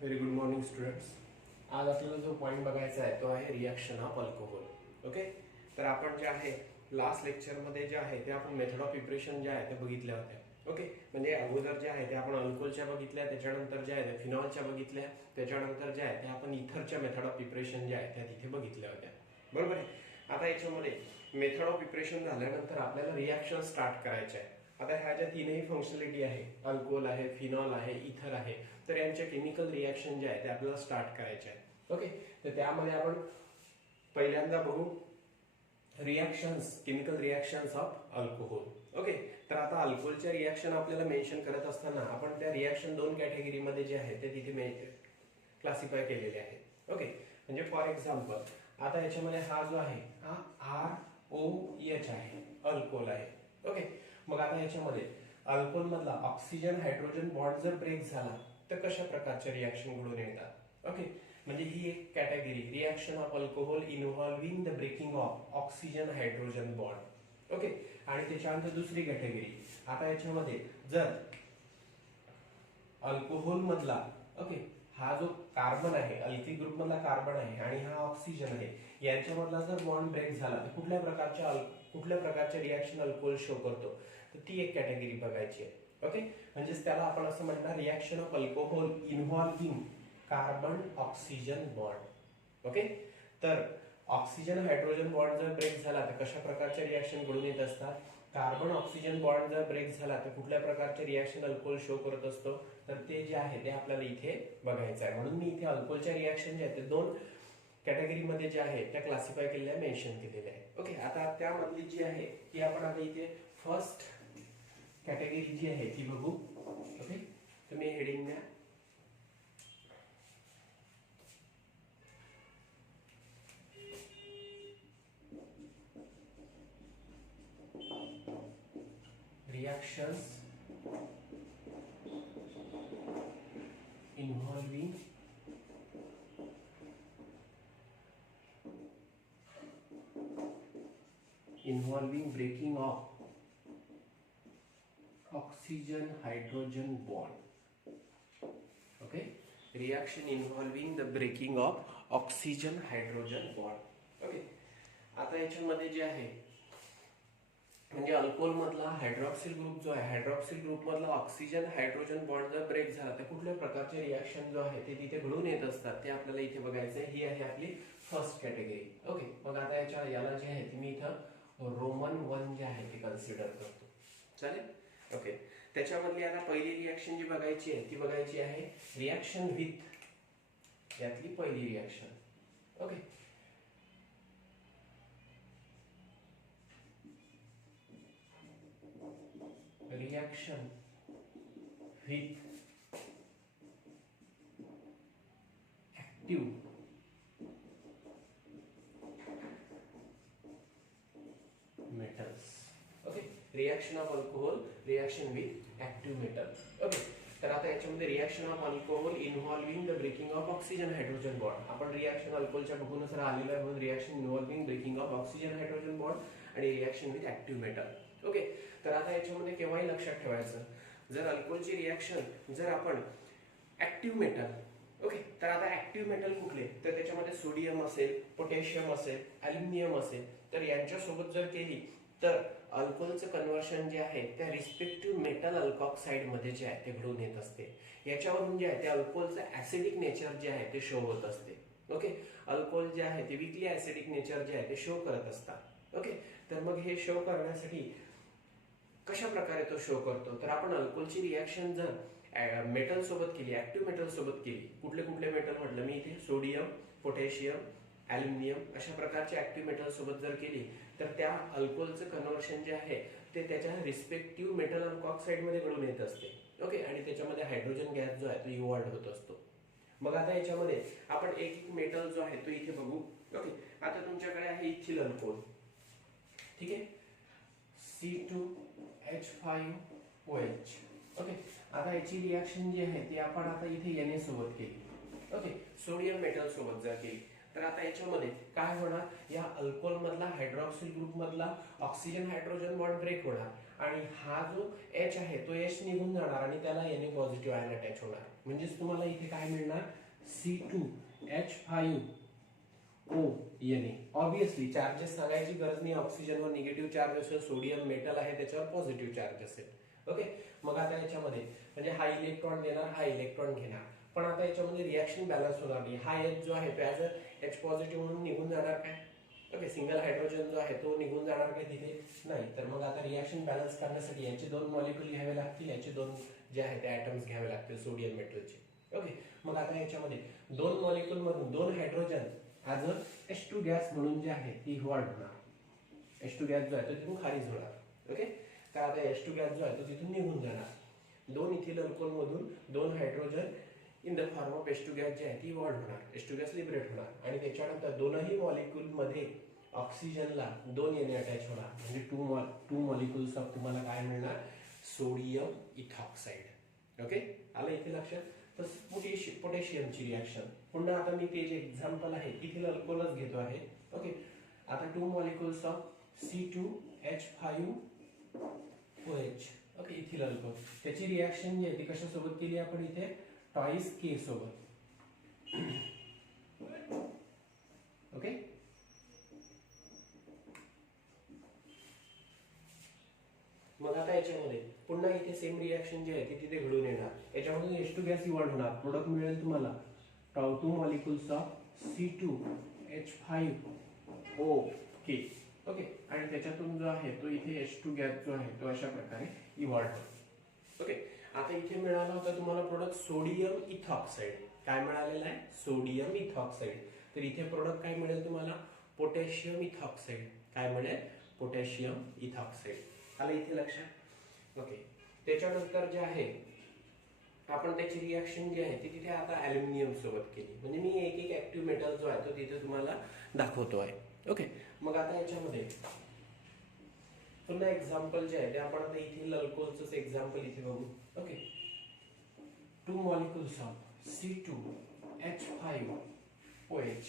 Very good morning students. आज आपल्याला जो पॉईंट बघायचा आहे तो आहे रिॲक्शन ऑफ अल्कोहोल. ओके, तर आपण जे आहे लास्ट लेक्चरमध्ये जे आहे ते आपण मेथड ऑफ प्रिपरेशन जे आहे ते बघितल्या होत्या. ओके, म्हणजे अगोदर जे आहे ते आपण अल्कोहोलच्या बघितल्या, त्याच्यानंतर जे आहे ते फिनॉलच्या बघितल्या, त्याच्यानंतर जे आहे ते आपण इथरच्या मेथड ऑफ प्रिपरेशन जे आहे त्या तिथे बघितल्या होत्या. बरोबर आहे. आता याच्यामध्ये मेथड ऑफ प्रिपरेशन झाल्यानंतर आपल्याला रिॲक्शन स्टार्ट करायचे आहे. आता ह्या ज्या तीनही फंक्शनॅलिटी आहे, अल्कोहोल आहे, फिनॉल आहे, इथर आहे, तर यांच्या केमिकल रिॲक्शन जे आहे ते आपल्याला स्टार्ट करायचे आहे. ओके, तर त्यामध्ये आपण पहिल्यांदा बघू reactions, chemical reactions of alcohol. Okay, तर आता अल्कोहोलच्या रिॲक्शन आपल्याला मेन्शन करत असताना आपण त्या रिॲक्शन दोन कॅटेगरीमध्ये जे आहे ते तिथे क्लासिफाय केलेले आहे. ओके, म्हणजे फॉर एक्झाम्पल आता याच्यामध्ये हा जो आहे हा ROH आहे, अल्कोहोल आहे. ओके, मग आता याच्यामध्ये अल्कोहोल मधला ऑक्सिजन हायड्रोजन बॉन्ड जर ब्रेक झाला तर कशा प्रकारच्या रिॲक्शन घडून येतात. ओके, म्हणजे ही एक category reaction of alcohol involving the breaking of oxygen hydrogen bond. Okay, आणि त्याच्यानंतर दुसरी कॅटेगरी आता याच्यामध्ये जर अल्कोहोल मधला हा जो कार्बन आहे, अल्किल ग्रुप मधला कार्बन आहे आणि हा ऑक्सिजन आहे, यांच्यामधला जर बॉन्ड ब्रेक झाला तर कुठल्या प्रकारच्या रिॲक्शन अल्कोहोल शो करतो, तर ती एक कॅटेगरी बघायची आहे. ओके, म्हणजेच त्याला आपण असं म्हणणार reaction of alcohol involving carbon oxygen bond. Okay, तर ऑक्सिजन हायड्रोजन बॉन्ड जर ब्रेक झाला तर कशा प्रकारच्या रिॲक्शन घडून येत असतात. कार्बन ऑक्सिजन बॉन्ड जर ब्रेक झाला तर कुठल्या प्रकारचे रिॲक्शन अल्कोहोल शो करत असतो, तर ते जे आहे ते आपल्याला इथे बघायचं आहे. म्हणून मी इथे अल्कोहोलच्या रिॲक्शन जे आहेत ते दोन कॅटेगरीमध्ये जे आहे त्या क्लासिफाय केलेल्या मेन्शन केलेल्या आहे. ओके, आता त्यामधली जी आहे ती आपण आता इथे फर्स्ट कॅटेगरी जी आहे ती बघू. ओके, तुम्ही हेडिंग द्या. Reactions involving breaking of oxygen hydrogen bond. Okay, reaction involving the breaking of oxygen hydrogen bond. Okay, आता याच्यामध्ये जे आहे म्हणजे अल्कोहोल मधला हायड्रॉक्सिल ग्रुप जो आहे, हायड्रॉक्सिल ग्रुप मधला ऑक्सिजन हायड्रोजन बॉन्ड जर ब्रेक झाला तर कुठल्या प्रकारचे रिॲक्शन जो आहे ते तिथे घडून येत असतात ते आपल्याला इथे बघायचं आहे. ही आहे आपली फर्स्ट कॅटेगरी. ओके, मग आता याला जे आहे मी इथं रोमन 1 जे आहे ते कन्सिडर करतो. चालेल. ओके, त्याच्यामधली आता पहिली रिॲक्शन जी बघायची आहे ती बघायची आहे रिॲक्शन विथ, यातली पहिली reaction. Okay, reaction with active metals. Okay, reaction of alcohol, reaction with active metal. Okay, तर आता याच्यामध्ये reaction of alcohol involving the breaking of oxygen hydrogen bond. आपण रिॲक्शन अल्कोहोलच्या बघूनच आलेलं आहे, म्हणून reaction involving breaking of oxygen hydrogen bond आणि reaction with active metal. Okay, तर आता याच्यामध्ये केव्हाही लक्षात ठेवायचं, जर अल्कोहोलची रिॲक्शन जर आपण ऍक्टिव्ह मेटल, ओके, तर आता ऍक्टिव्ह मेटल कुठले, तर त्याच्यामध्ये सोडियम असेल, पोटॅशियम असेल, अल्युमिनियम असेल, तर यांच्यासोबत जर केली तर अल्कोहोलचं कन्व्हर्शन जे आहे त्या रिस्पेक्टिव्ह मेटल अल्कॉक्साइड मध्ये जे आहे ते घडून येत असते. याच्यावरून जे आहे ते अल्कोहोलचं ऍसिडिक नेचर जे आहे ते शो होत असते. ओके, अल्कोहोल जे आहे ते वीकली ऍसिडिक नेचर जे आहे ते शो करत असतात. ओके, तर मग हे शो करण्यासाठी कशा प्रकारे तो शो करतो, तर आपण अल्कोहोलची रिॲक्शन जर मेटल सोबत केली, ऍक्टिव्ह मेटल सोबत केली, कुठले कुठले मेटल म्हटलं मी इथे सोडियम, पोटॅशियम, अल्युमिनियम अशा प्रकारच्या ऍक्टिव्ह मेटल सोबत जर केली तर त्या अल्कोहोलचं कन्व्हर्शन जे आहे ते त्याच्या रिस्पेक्टिव्ह मेटल अल्कॉक्साइड मध्ये घडून येत असते. ओके, आणि त्याच्यामध्ये हायड्रोजन गॅस जो आहे तो इव्हॉल्व्ह होत असतो. मग आता याच्यामध्ये आपण एक एक मेटल जो आहे तो इथे बघू. ओके, आता तुमच्याकडे आहे इथिल अल्कोहोल. ठीक आहे, C2H5OH. ओके, आता याची रिॲक्शन जी आहे ती आपण आता इथे Na सोबत केली. ओके, सोडियम मेटल सोबत जर केली तर आता याच्यामध्ये काय होणार, या अल्कोहोल मधला हायड्रॉक्सिल ग्रुप मधला ऑक्सिजन हायड्रोजन बॉन्ड ब्रेक होणार आणि हा जो H आहे तो H निघून जाणार आणि त्याला याने पॉझिटिव्ह आयन अटॅच होणार. म्हणजेच तुम्हाला इथे काय मिळणार C2H5O याने. ऑब्विसली चार्जेस सांगायची गरज नाही, ऑक्सिजनवर निगेटिव्ह चार्ज असेल, सोडियम मेटल आहे त्याच्यावर पॉझिटिव्ह चार्ज असेल. ओके, मग आता याच्यामध्ये म्हणजे हा इलेक्ट्रॉन देणार, हा इलेक्ट्रॉन घेणार, पण आता याच्यामध्ये रिएक्शन बॅलन्स होणार नाही. हा H जो आहे तो ऍज अ H पॉझिटिव्ह म्हणून निघून जाणार काय? ओके, सिंगल हायड्रोजन जो आहे तो निघून जाणार काय तिथे? नाही. तर मग आता रिएक्शन बॅलन्स करण्यासाठी याचे दोन मॉलिक्यूल घ्यावे लागतील, याचे दोन जे आहे ते ॲटम्स घ्यावे लागतील सोडियम मेटलचे. ओके, मग आता याच्यामध्ये दोन मॉलिक्यूल मधून दोन hydrogen as a H2 gas म्हणून जे आहे ती इव्हॉल्व होणार. H2 गॅस जो आहे तो तिथून खालीच होणार. ओके, तर आता H2 गॅस जो आहे तो तिथून निघून जाणार. दोन इथिल अल्कोहोल मधून दोन hydrogen in the form of H2 gas जे आहे ती इव्हॉल्व होणार, H2 गॅस लिबरेट होणार आणि त्याच्यानंतर दोनही मॉलिक्यूल मध्ये ऑक्सिजनला दोन याने अटॅच होणार. म्हणजे टू मॉलिक्यूल्स ऑफ तुम्हाला काय मिळणार? सोडियम इथॉक्साईड. ओके, आलं इथे लक्षात? तर पोटॅशियमची रिएक्शन पुन्हा आता मी ते जे एक्झाम्पल आहे इथिल अल्कोहोलच घेतो आहे. ओके, आता two molecules of C2H5OH. Okay, ethyl alcohol त्याची रिएक्शन जी आहे ती कशासोबत केली आपण इथे? टॉइस K सोबत. ओके, मग आता याच्यामध्ये पुन्हा इथे सेम रिएक्शन जी आहे ती तिथे घडून येणार. याच्यामध्ये H2 गॅस इव्हॉल्व होणार, प्रोडक्ट मिळेल तुम्हाला two molecules of C2H5OK. Okay, आणि त्याच्यातून जो आहे तो इथे H2 गॅस जो आहे तो अशा प्रकारे इव्हॉल्व होतो. ओके, आता इथे मिळाला होता तुम्हाला प्रोडक्ट सोडियम इथॉक्साईड. काय मिळालेला आहे? सोडियम इथॉक्साईड. तर इथे प्रोडक्ट काय मिळेल तुम्हाला? पोटॅशियम इथॉक्साईड. काय मिळेल? पोटॅशियम इथॉक्साईड. आलं इथे लक्षात? ओके, त्याच्यानंतर जे आहे आपण त्याची रिएक्शन जी आहे ती तिथे आता ॲल्युमिनियम सोबत केली. म्हणजे मी एक एक ऍक्टिव्ह मेटल जो आहे तो तिथे तुम्हाला दाखवतो आहे. ओके, मग आता याच्यामध्ये पुन्हा एक्झाम्पल जे आहे ते आपण आता इथे अल्कोहोलच एक्झाम्पल इथे बघू. Okay, two molecules of C2H5OH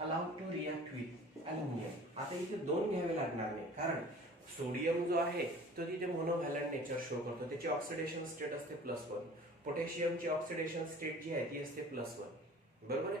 allowed to react with aluminum. आता इथे दोन घ्यावे लागणार नाही, कारण सोडियम जो आहे तो तिथे मोनोव्हॅलंट नेचर शो करतो. त्याची ऑक्सिडेशन स्टेट असते +1. पोटॅशियमची ऑक्सिडेशन स्टेट जी आहे ती असते +1. बरोबर आहे.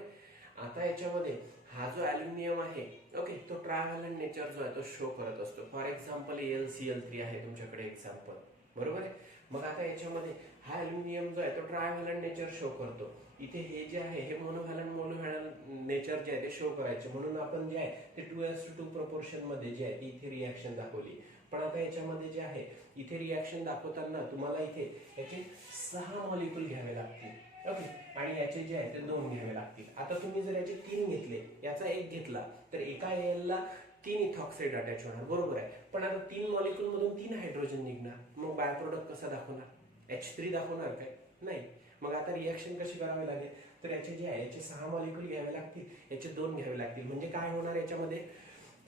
आता याच्यामध्ये हा जो ॲल्युमिनियम आहे ओके तो ट्रायव्हॅलंट नेचर जो आहे तो शो करत असतो. फॉर एक्झाम्पल AlCl3 आहे तुमच्याकडे एक्झाम्पल. बरोबर आहे. मग आता याच्यामध्ये हा ॲल्युमिनियम जो आहे तो ट्रायव्हॅलंट नेचर शो करतो. इथे हे जे आहे हे मोनोव्हॅलंट नेचर जे आहे ते शो करायचे, म्हणून आपण जे आहे ते 2:2 प्रपोर्शन मध्ये जे आहे ती इथे रिएक्शन दाखवली. पण आता याच्यामध्ये जे आहे इथे रिएक्शन दाखवताना तुम्हाला इथे याचे 6 मॉलिक्यूल घ्यावे लागतील. ओके, आणि याचे जे आहे ते 2 घ्यावे लागतील. आता तुम्ही जर याचे 3 घेतले, याचा 1 घेतला तर एका Al ला 3 इथॉक्साईड अटॅच होणार. बरोबर आहे. पण आता 3 मॉलिक्यूल मधून 3 हायड्रोजन निघणार, मग बाय प्रोडक्ट कसा दाखवणार? H3 दाखवणार काय? नाही. मग आता रिएक्शन कशी करावी लागेल? तर याचे जे आहे याचे 6 मॉलिक्यूल घ्यावे लागतील, याचे 2 घ्यावे लागतील. म्हणजे काय होणार? याच्यामध्ये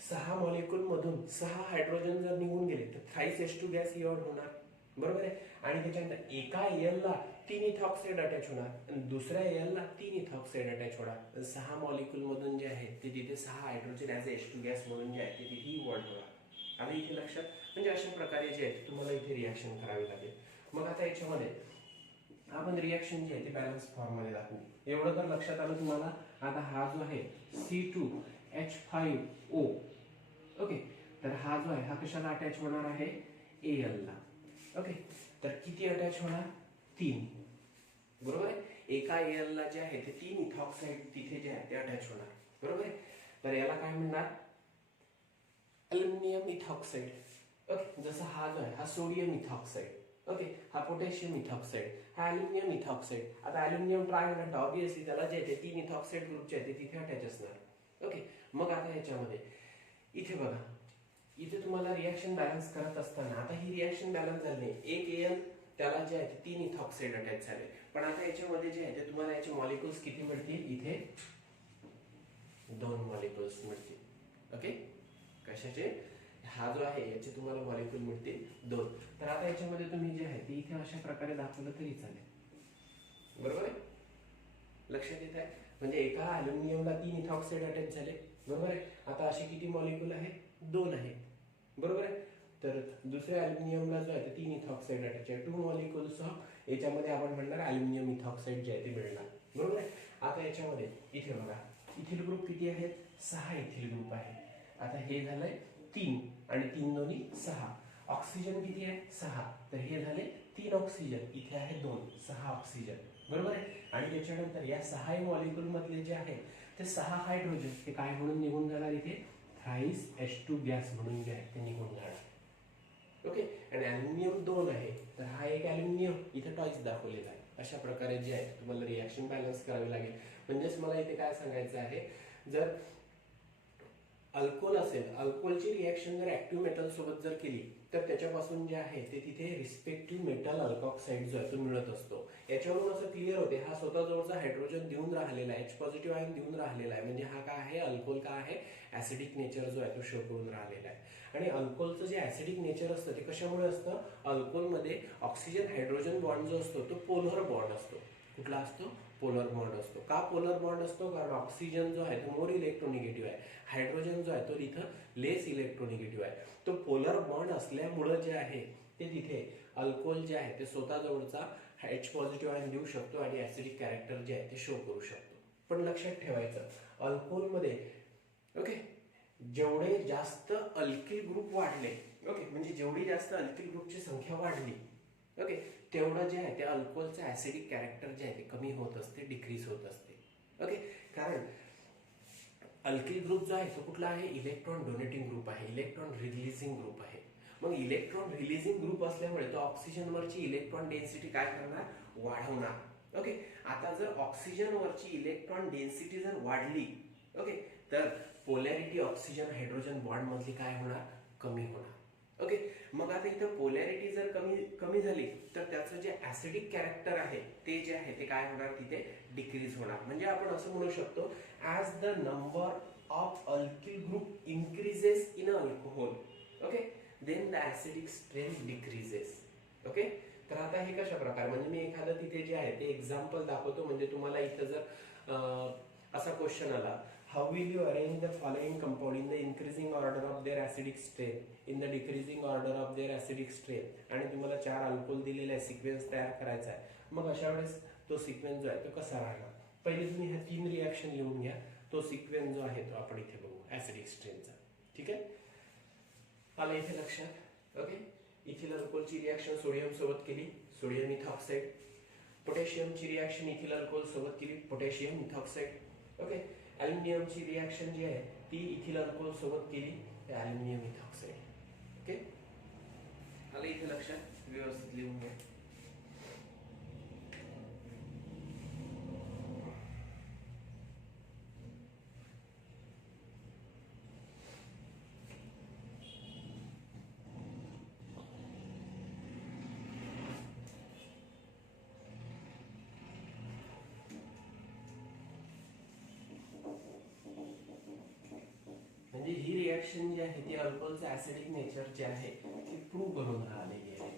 6 मॉलिक्यूल मधून 6 हायड्रोजन जर निघून गेले तर थ्राइस H2 गॅस इव्हॉल्व होणार. बरोबर आहे. आणि त्याच्यानंतर एका Al ला 3 इथॉक्साईड अटॅच होणार आणि दुसऱ्या Al ला 3 इथॉक्साईड अटॅच होणार. 6 मॉलिक्यूल मधून जे आहे ते तिथे 6 हायड्रोजन ऍज H2 गॅस म्हणून जे आहे ते तिथे इव्हॉल्व होणार. आणि इथे लक्षात, म्हणजे अशा प्रकारे जे आहे तुम्हाला इथे रिएक्शन करावी लागेल. मग आता याच्यामध्ये आपण रिएक्शन जे आहे ते बॅलन्स फॉर्म मध्ये दाखवू. एवढं तर लक्षात आलं तुम्हाला. आता हा जो आहे C2H5O ओके, तर हा जो आहे हा कशाला अटॅच होणार आहे? Al ला. ओके, तर किती अटॅच होणार? 3. बरोबर आहे. एका Al ला जे आहे ते 3 इथॉक्साईड तिथे जे आहे ते अटॅच होणार. बरोबर आहे. तर याला काय म्हणणार? ॲल्युमिनियम इथॉक्साईड. ओके, जसं हा जो आहे हा सोडियम इथॉक्साईड. ओके, हा पोटॅशियम इथॉक्साईड, हा ॲल्युमिनियम इथॉक्साईड. आता ॲल्युमिनियम ट्रायव्हॅलंट ऑब्वियसली त्याला जे आहे ते 3 इथॉक्साईड ग्रुपचे आहे ते तिथे अटॅच असणार. ओके, मग आता याच्यामध्ये इथे बघा, इथे तुम्हाला रिएक्शन बॅलन्स करत असताना आता ही रिएक्शन बॅलन्स झाली. एक Al त्याला जे आहे ते 3 इथॉक्साईड अटॅच झाले. पण आता याच्यामध्ये जे आहे ते तुम्हाला याचे मॉलिक्युल्स किती मिळतील? इथे 2 मॉलिक्युल्स मिळतील. ओके, कशाचे? हा जो आहे याचे तुम्हाला मॉलिक्यूल मिळतील 2. तर आता याच्यामध्ये तुम्ही जे आहे ते इथे अशा प्रकारे दाखवलं तरी चालेल. बरोबर आहे. लक्षात येत आहे? म्हणजे एका ॲल्युमिनियमला 3 इथॉक्साईड अटॅच झाले. बरोबर आहे. आता असे किती मॉलिक्यूल आहे? 2 आहे. बरोबर आहे. तर दुसऱ्या अल्युमिनियमला जो आहे ते 3 इथॉक्साईड अटॅच आहे. 2 मॉलिक्युल्ससह याच्यामध्ये आपण म्हणणार अल्युमिनियम इथॉक्साईड जे आहे ते मिळणार. बरोबर आहे. आता याच्यामध्ये इथे बघा इथिल ग्रुप किती आहेत? 6 इथिल ग्रुप आहे. आता हे झालंय 3 आणि 3 दोन्ही 6. ऑक्सिजन किती आहे? 6. तर हे झाले 3 ऑक्सिजन, इथे आहे 2, 6 ऑक्सिजन. बरोबर आहे. आणि त्याच्यानंतर या 6 मॉलिक्युल मधले जे आहे ते 6 हायड्रोजन हे काय म्हणून निघून जाणार? इथे थ्राईस H2 गॅस म्हणून जे आहे ते निघून जाणार. ओके. आणि अल्युमिनियम 2 आहे, तर हा एक अल्युमिनियम इथे टॉईस दाखवलेला आहे. अशा प्रकारे जे आहे तुम्हाला रिॲक्शन बॅलन्स करावी लागेल. म्हणजेच मला इथे काय सांगायचं आहे, जर अल्कोहोल असेल, अल्कोहोलची रिॲक्शन जर ऍक्टिव्ह मेटल सोबत जर केली तर त्याच्यापासून जे आहे ते तिथे रिस्पेक्टिव्ह मेटल अल्कॉक्साईड जो आहे तो मिळत असतो. याच्यावरून असं क्लिअर होते हा स्वतःजवळचा हायड्रोजन देऊन राहिलेला आहे, H पॉझिटिव्ह आयन देऊन राहिलेला आहे. म्हणजे हा काय आहे? अल्कोहोल काय आहे? ऍसिडिक नेचर जो आहे तो शो करून राहिलेला आहे. आणि अल्कोहोलचं जे ऍसिडिक नेचर असतं ते कशामुळे असतं? अल्कोहोलमध्ये ऑक्सिजन हायड्रोजन बॉन्ड जो असतो तो पोलर बॉन्ड असतो. कुठला असतो? पोलर बॉन्ड असतो. का पोलर बॉन्ड असतो? कारण ऑक्सिजन जो आहे तो मोर इलेक्ट्रोनिगेटिव्ह आहे, हायड्रोजन जो आहे तो इथं लेस इलेक्ट्रोनिगेटिव्ह आहे. तो पोलर बॉन्ड असल्यामुळे जे आहे ते तिथे अल्कोहोल जे आहे ते स्वतःजवळचा H पॉझिटिव्ह आयन देऊ शकतो आणि ऍसिडिक कॅरेक्टर जे आहे ते शो करू शकतो. पण लक्षात ठेवायचं अल्कोहोलमध्ये ओके जेवढे जास्त अल्किल ग्रुप वाढले, ओके म्हणजे जेवढी जास्त अल्किल ग्रुपची संख्या वाढली, ओके तेवढं जे आहे ते अल्कोहोलचं ऍसिडिक कॅरेक्टर जे आहे ते कमी होत असते, डिक्रीज होत असते. ओके. कारण अल्किल ग्रुप जो आहे तो कुठला आहे? इलेक्ट्रॉन डोनेटिंग ग्रुप आहे, इलेक्ट्रॉन रिलीजिंग ग्रुप आहे. मग इलेक्ट्रॉन रिलीजिंग ग्रुप असल्यामुळे तो ऑक्सिजनवरची इलेक्ट्रॉन डेन्सिटी काय करणार? वाढवणार. ओके. आता जर ऑक्सिजनवरची इलेक्ट्रॉन डेन्सिटी जर वाढली, ओके तर पोलॅरिटी ऑक्सिजन हायड्रोजन बॉन्ड मधली काय होणार? कमी होणार. ओके. मग आता इथं पोलॅरिटी जर कमी झाली तर त्याचं जे ऍसिडिक कॅरेक्टर आहे ते जे आहे ते काय होणार? तिथे डिक्रीज होणार. म्हणजे आपण असं म्हणू शकतो as the number of alkyl group increases in alcohol, okay then the acidic strength decreases. Okay. तर आता हे कशा प्रकारे, म्हणजे मी एखादं तिथे जे आहे ते एक्झाम्पल दाखवतो. म्हणजे तुम्हाला इथं जर असा क्वेश्चन आला, how will you arrange the following compound in the increasing order of their acidic strength in the decreasing order of their acidic strength, आणि तुम्हाला 4 अल्कोहोल दिलेला आहे, सिक्वेन्स तयार करायचा आहे. मग अशा वेळेस तो सिक्वेन्स जो आहे तो कसा राहणार? पहिले तुम्ही ह्या 3 रिॲक्शन लिहून घ्या. तो सिक्वेन्स जो आहे तो आपण इथे बघू ऍसिडिक स्ट्रेंथचा. ठीक आहे. आलं इथे लक्षात? ओके. इथिल अल्कोहोलची रिॲक्शन सोडियम सोबत केली, सोडियम इथॉक्साईड. पोटॅशियमची रिॲक्शन इथिल अल्कोहोल सोबत केली, पोटॅशियम इथॉक्साईड. ओके. अल्युमिनियमची रिॲक्शन जी आहे ती इथिल अल्कोहोल सोबत केली, अल्युमिनियम इथॉक्साईड. ओके. आलं इथे लक्षात? व्यवस्थित लिहून घ्या. म्हणजे ही रिॲक्शन जी आहे ती अल्कोहोलचं ऍसिडिक नेचर जे आहे ती प्रूव्ह करून राहिलेली आहे.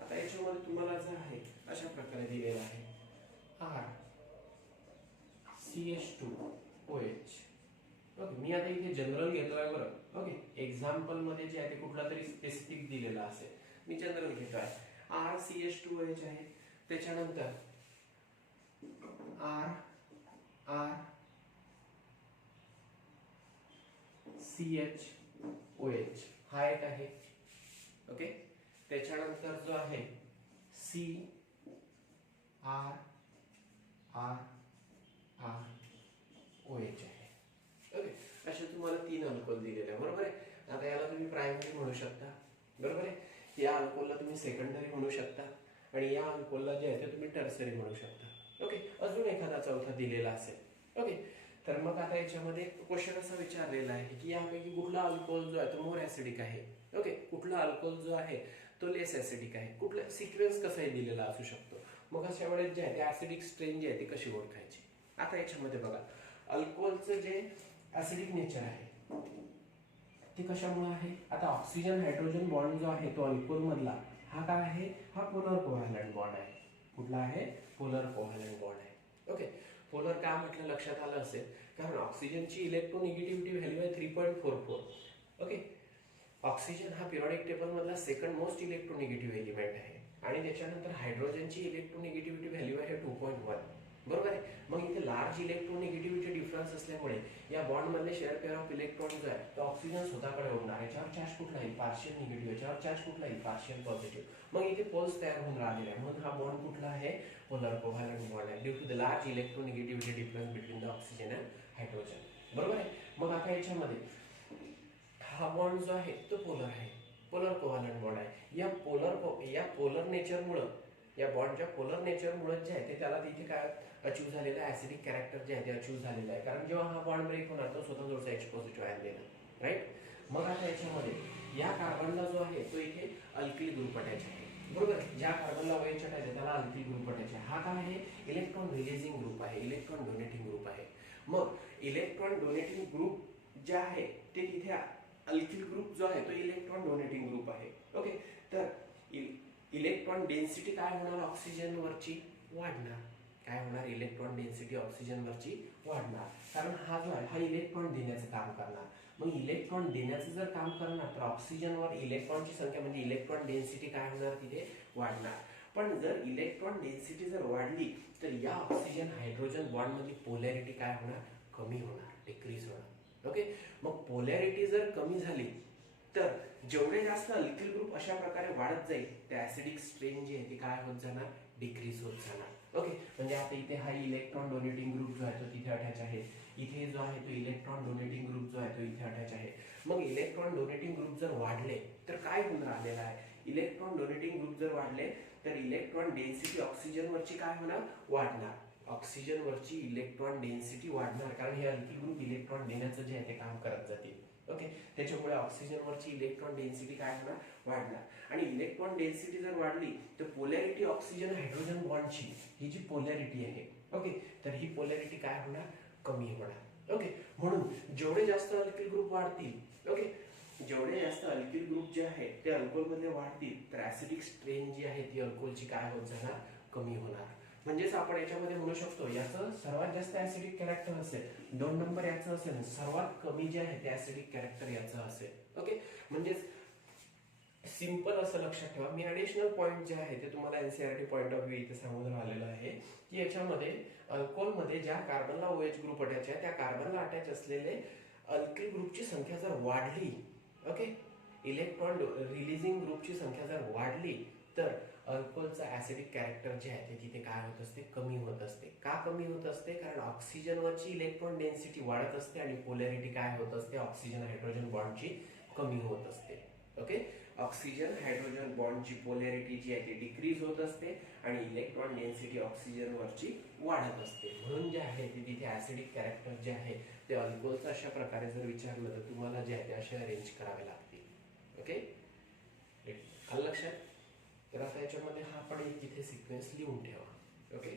आता याच्यामध्ये तुम्हाला जे आहे अशा प्रकारे दिलेलं आहे RCH2OH. ओके. मी आता इथे जनरल घेतोय बरं. ओके. एक्झाम्पल मध्ये जे आहे ते कुठला तरी स्पेसिफिक दिलेला असेल, मी जनरल घेतोय. RCH2OH आहे, त्याच्यानंतर RCHOH हा एक आहे. ओके. त्याच्यानंतर जो आहे CRROH आहे. ओके. असे तुम्हाला 3 अल्कोहोल दिलेले आहे. बरोबर आहे. आता याला तुम्ही प्रायमरी म्हणू शकता. बरोबर आहे. या अल्कोहोलला तुम्ही सेकंडरी म्हणू शकता आणि या अल्कोहोलला जे आहे ते तुम्ही टर्सरी म्हणू शकता. ओके. अजून एखादा चौथा दिलेला असेल. ओके. तर मग आता याच्यामध्ये क्वेश्चन असा विचारलेला आहे की यापैकी कुठला अल्कोहोल जो आहे तो मोर ऍसिडिक आहे, ओके कुठला अल्कोहोल जो आहे तो लेस ऍसिडिक आहे, कुठला सिक्वेन्स कसाही दिलेला असू शकतो. मग अशा वेळेस जे आहे ते ऍसिडिक स्ट्रेन जी आहे ती कशी ओळखायची? आता याच्यामध्ये बघा अल्कोहोलचं जे ऍसिडिक नेचर आहे ते कशामुळे आहे? आता ऑक्सिजन हायड्रोजन बॉन्ड जो आहे तो अल्कोहोल मधला हा काय आहे, हा पोलर कोव्हॅलंट बॉन्ड आहे. कुठला आहे, पोलर कोव्हॅलंट बॉन्ड आहे. ओके, पोलर का म्हटलं लक्षात आलं असेल, कारण ऑक्सिजनची इलेक्ट्रोनिगेटिव्हिटी व्हॅल्यू आहे 3.44. ओके, ऑक्सिजन हा पिरियडिक टेबल मधला सेकंड मोस्ट इलेक्ट्रोनिगेटिव्ह एलिमेंट आहे आणि त्याच्यानंतर हायड्रोजनची इलेक्ट्रोनिगेटिव्हिटी व्हॅल्यू आहे 2.1. बरोबर आहे. मग इथे लार्ज इलेक्ट्रोनिगेटिव्हिटी डिफरन्स असल्यामुळे या बॉन्ड मधले शेअर पेअर ऑफ इलेक्ट्रॉन जो आहे तो ऑक्सिजन स्वतःकडे ओढणार. याच्यावर चार्ज कुठला येईल, पार्शियल निगेटिव्ह. याच्यावर चार्ज कुठला येईल, पार्शियल पॉझिटिव्ह. मग इथे पोल्स तयार होऊन राहिलेले आहे. म्हणून हा बॉन्ड कुठला आहे, पोलर कोव्हॅलंट बॉन्ड आहे, due to the large electronegativity difference between the oxygen and hydrogen. बरोबर आहे. मग आता याच्यामध्ये हा बॉन्ड जो आहे तो पोलर आहे, पोलर कोव्हॅलंट बॉन्ड आहे. या पोलर नेचरमुळे, या बॉन्डच्या पोलर नेचरमुळे जे आहे ते त्याला तिथे काय अचीव झालेलं आहे, ऍसिडिक कॅरेक्टर जे आहे ते अचीव झालेलं आहे. कारण जेव्हा हा बॉन्ड ब्रेक होणार तो स्वतः जोडचा H पॉझिटिव्ह आयन देणार. राईट. मग आता याच्यामध्ये या कार्बनला जो आहे तो इथे अल्किल ग्रुप अटॅच आहे. बरोबर. ज्या कार्बनला OH अटॅच आहे त्याला अल्किल ग्रुप अटॅच आहे. हा काय आहे, इलेक्ट्रॉन रिलीजिंग ग्रुप आहे, इलेक्ट्रॉन डोनेटिंग ग्रुप आहे. मग इलेक्ट्रॉन डोनेटिंग ग्रुप जे आहे ते तिथे अल्किल ग्रुप जो आहे तो इलेक्ट्रॉन डोनेटिंग ग्रुप आहे. ओके, तर इलेक्ट्रॉन डेन्सिटी काय होणार, ऑक्सिजन वरची वाढणार. काय होणार, इलेक्ट्रॉन डेन्सिटी ऑक्सिजन वरची वाढणार. कारण हा जो आहे हा इलेक्ट्रॉन देण्याचं काम करणार. मग इलेक्ट्रॉन देण्याचं जर काम करणार तर ऑक्सिजनवर इलेक्ट्रॉनची संख्या म्हणजे इलेक्ट्रॉन डेन्सिटी काय होणार, तिथे वाढणार. पण जर इलेक्ट्रॉन डेन्सिटी जर वाढली तर या ऑक्सिजन हायड्रोजन बॉन्ड मधली पोलॅरिटी काय होणार, कमी होणार, डिक्रीज होणार. ओके, मग पोलॅरिटी जर कमी झाली तर जेवढे जास्त अल्किल ग्रुप अशा प्रकारे वाढत जाईल त्या ऍसिडिक स्ट्रेन जी आहे ती काय होत जाणार, डिक्रीज होत जाणार. ओके, म्हणजे आता इथे हा इलेक्ट्रॉन डोनेटिंग ग्रुप जो आहे तो तिथे अटॅच आहे. इथे जो आहे तो इलेक्ट्रॉन डोनेटिंग ग्रुप जो आहे तो इथे अटॅच आहे. मग इलेक्ट्रॉन डोनेटिंग ग्रुप जर वाढले तर काय होऊन राहिलेलं आहे, इलेक्ट्रॉन डोनेटिंग ग्रुप जर वाढले तर इलेक्ट्रॉन डेन्सिटी ऑक्सिजन वरची काय होणार, वाढणार. ऑक्सिजन वरची इलेक्ट्रॉन डेन्सिटी वाढणार कारण हे अल्किल ग्रुप इलेक्ट्रॉन देण्याचं जे आहे ते काम करत जातील. ओके, त्याच्यामुळे ऑक्सिजन वरची इलेक्ट्रॉन डेन्सिटी काय होणार, वाढणार. आणि इलेक्ट्रॉन डेन्सिटी जर वाढली तर पोलॅरिटी ऑक्सिजन हायड्रोजन बॉन्डची ही जी पोलॅरिटी आहे, ओके, तर ही पोलॅरिटी काय होणार, कमी होणार. ओके, म्हणून जेवढे जास्त अल्किल ग्रुप वाढतील, ओके, जेवढे जास्त अल्किल ग्रुप जे आहे ते अल्कोहोल मध्ये वाढतील तर ऍसिडिक स्ट्रेन जी आहे ती अल्कोहोलची काय होत जाणार, कमी होणार. म्हणजेच आपण याच्यामध्ये म्हणू शकतो याचं सर्वात जास्त ऍसिडिक कॅरेक्टर असेल, 2 नंबर याचं असेल, सर्वात कमी जे आहे ते ऍसिडिक कॅरेक्टर याचं असेल. ओके, म्हणजेच सिंपल असं लक्षात ठेवा. मी ऍडिशनल पॉइंट जे आहे ते तुम्हाला एनसीईआरटी पॉइंट ऑफ व्ह्यू इथे सांगून राहिलेलं आहे की याच्यामध्ये अल्कोहोल मध्ये ज्या कार्बनला OH ग्रुप अटॅच आहे त्या कार्बनला अटॅच असलेले अल्किल ग्रुपची संख्या जर वाढली, ओके, इलेक्ट्रॉन रिलीजिंग ग्रुपची संख्या जर वाढली तर अल्कोहोलचा ऍसिडिक कॅरेक्टर जे आहे ते तिथे काय होत असते, कमी होत असते. का कमी होत असते, कारण ऑक्सिजनवरची इलेक्ट्रॉन डेन्सिटी वाढत असते आणि पोलॅरिटी काय होत असते, ऑक्सिजन हायड्रोजन बॉन्डची कमी होत असते. ओके, ऑक्सिजन हायड्रोजन बॉन्डची पोलॅरिटी जी आहे ती डिक्रीज होत असते आणि इलेक्ट्रॉन डेन्सिटी ऑक्सिजन वरची वाढत असते. म्हणून जे आहे ते तिथे ऍसिडिक कॅरेक्टर जे आहे ते अल्कोहोलचं अशा प्रकारे जर विचारलं तर तुम्हाला जे आहे ते असे अरेंज करावे लागतील. ओके, आलं लक्षात. तर आता याच्यामध्ये हा पण एक तिथे सिक्वेन्स लिहून ठेवा. ओके,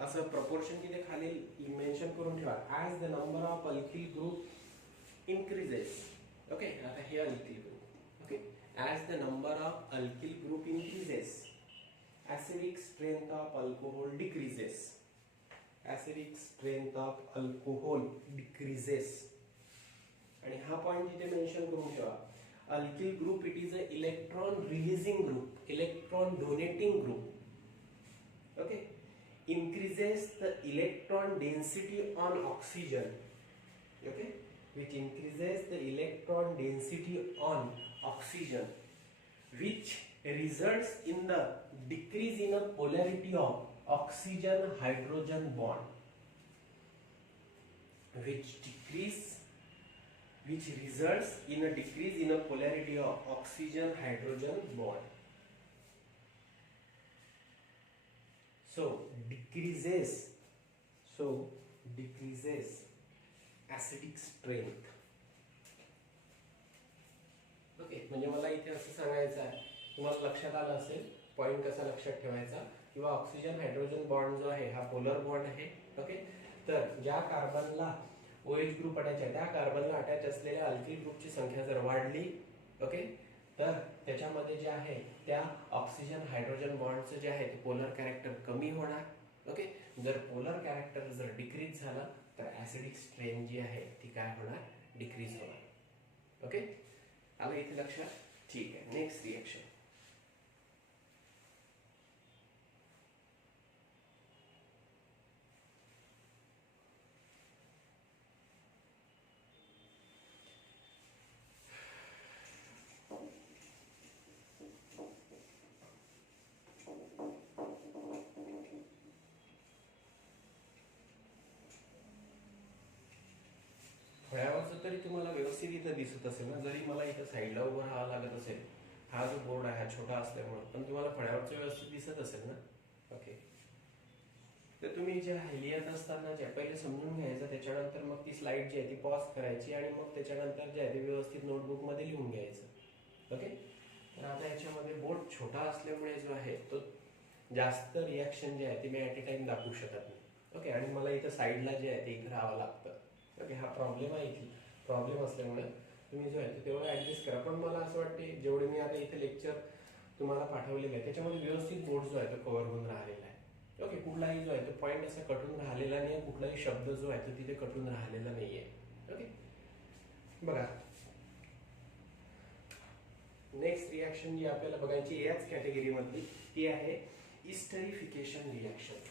असं प्रपोर्शन तिथे खाली मेन्शन करून ठेवा. As the number of alkyl group increases. Okay, आता हे alkyl group. Okay, as the number of alkyl group increases acidic strength of alcohol decreases. Acidic strength of alcohol decreases. आणि हा point इथे mention करून ठेवा. Alkyl group it is a electron releasing group, electron donating group. Okay, increases the electron density on oxygen, okay, which increases the electron density on oxygen, which results in the decrease in a polarity of oxygen hydrogen bond, which results in a decrease in a polarity of oxygen hydrogen bond. So decreases acidic strength. Okay, म्हणजे मला इथे असं सांगायचं आहे, तुम्हाला लक्षात आलं असेल पॉइंट कसा लक्षात ठेवायचा, किंवा ऑक्सिजन हायड्रोजन बॉन्ड जो आहे हा पोलर बॉन्ड आहे. ओके, तर ज्या कार्बनला OH ग्रुप अटॅच आहे, त्या कार्बनला अटॅच असलेल्या अल्किल ग्रुपची संख्या जर वाढली, ओके, तर त्याच्यामध्ये जे आहे त्या ऑक्सिजन हायड्रोजन बॉन्डचं जे आहे ते पोलर कॅरेक्टर कमी होणार. ओके, जर पोलर कॅरेक्टर जर डिक्रीज झालं तर ऍसिडिक स्ट्रेन जी आहे ती काय होणार, डिक्रीज होणार. ओके, आलं इथे लक्षात? ठीक आहे. Next reaction. फळ्यावरचं तरी तुम्हाला व्यवस्थित इथं दिसत असेल ना, जरी मला इथं साईडला उभं राहावं लागत असेल, हा जो बोर्ड आहे हा छोटा असल्यामुळे, पण तुम्हाला फळ्यावरचं व्यवस्थित दिसत असेल ना. ओके, तर तुम्ही जे लिहित असताना जे पहिले समजून घ्यायचं, त्याच्यानंतर मग ती स्लाइड जी आहे ती पॉज करायची आणि मग त्याच्यानंतर जे आहे ते व्यवस्थित नोटबुकमध्ये लिहून घ्यायचं. ओके, तर आता याच्यामध्ये बोर्ड छोटा असल्यामुळे जो आहे तो जास्त रिॲक्शन जे आहे ते मी ॲट ए टाइम दाखवू शकत नाही. ओके, आणि मला इथं साईडला जे आहे ते इथं राहावं लागतं. ओके, हा प्रॉब्लेम आहे. इथे प्रॉब्लेम असल्यामुळे तुम्ही जो आहे ते तेवढं ॲडजस्ट करा. पण मला असं वाटते जेवढे मी आता इथे लेक्चर तुम्हाला पाठवलेलं आहे त्याच्यामध्ये व्यवस्थित बोर्ड जो आहे तो कव्हर होऊन राहिलेला आहे. ओके, कुठलाही जो आहे तो पॉईंट असा कटून राहिलेला नाही, कुठलाही शब्द जो आहे तो तिथे कटून राहिलेला नाहीये. ओके, बघा नेक्स्ट रिॲक्शन जी आपल्याला बघायची याच कॅटेगरीमधली ती आहे इस्टरिफिकेशन रिॲक्शन.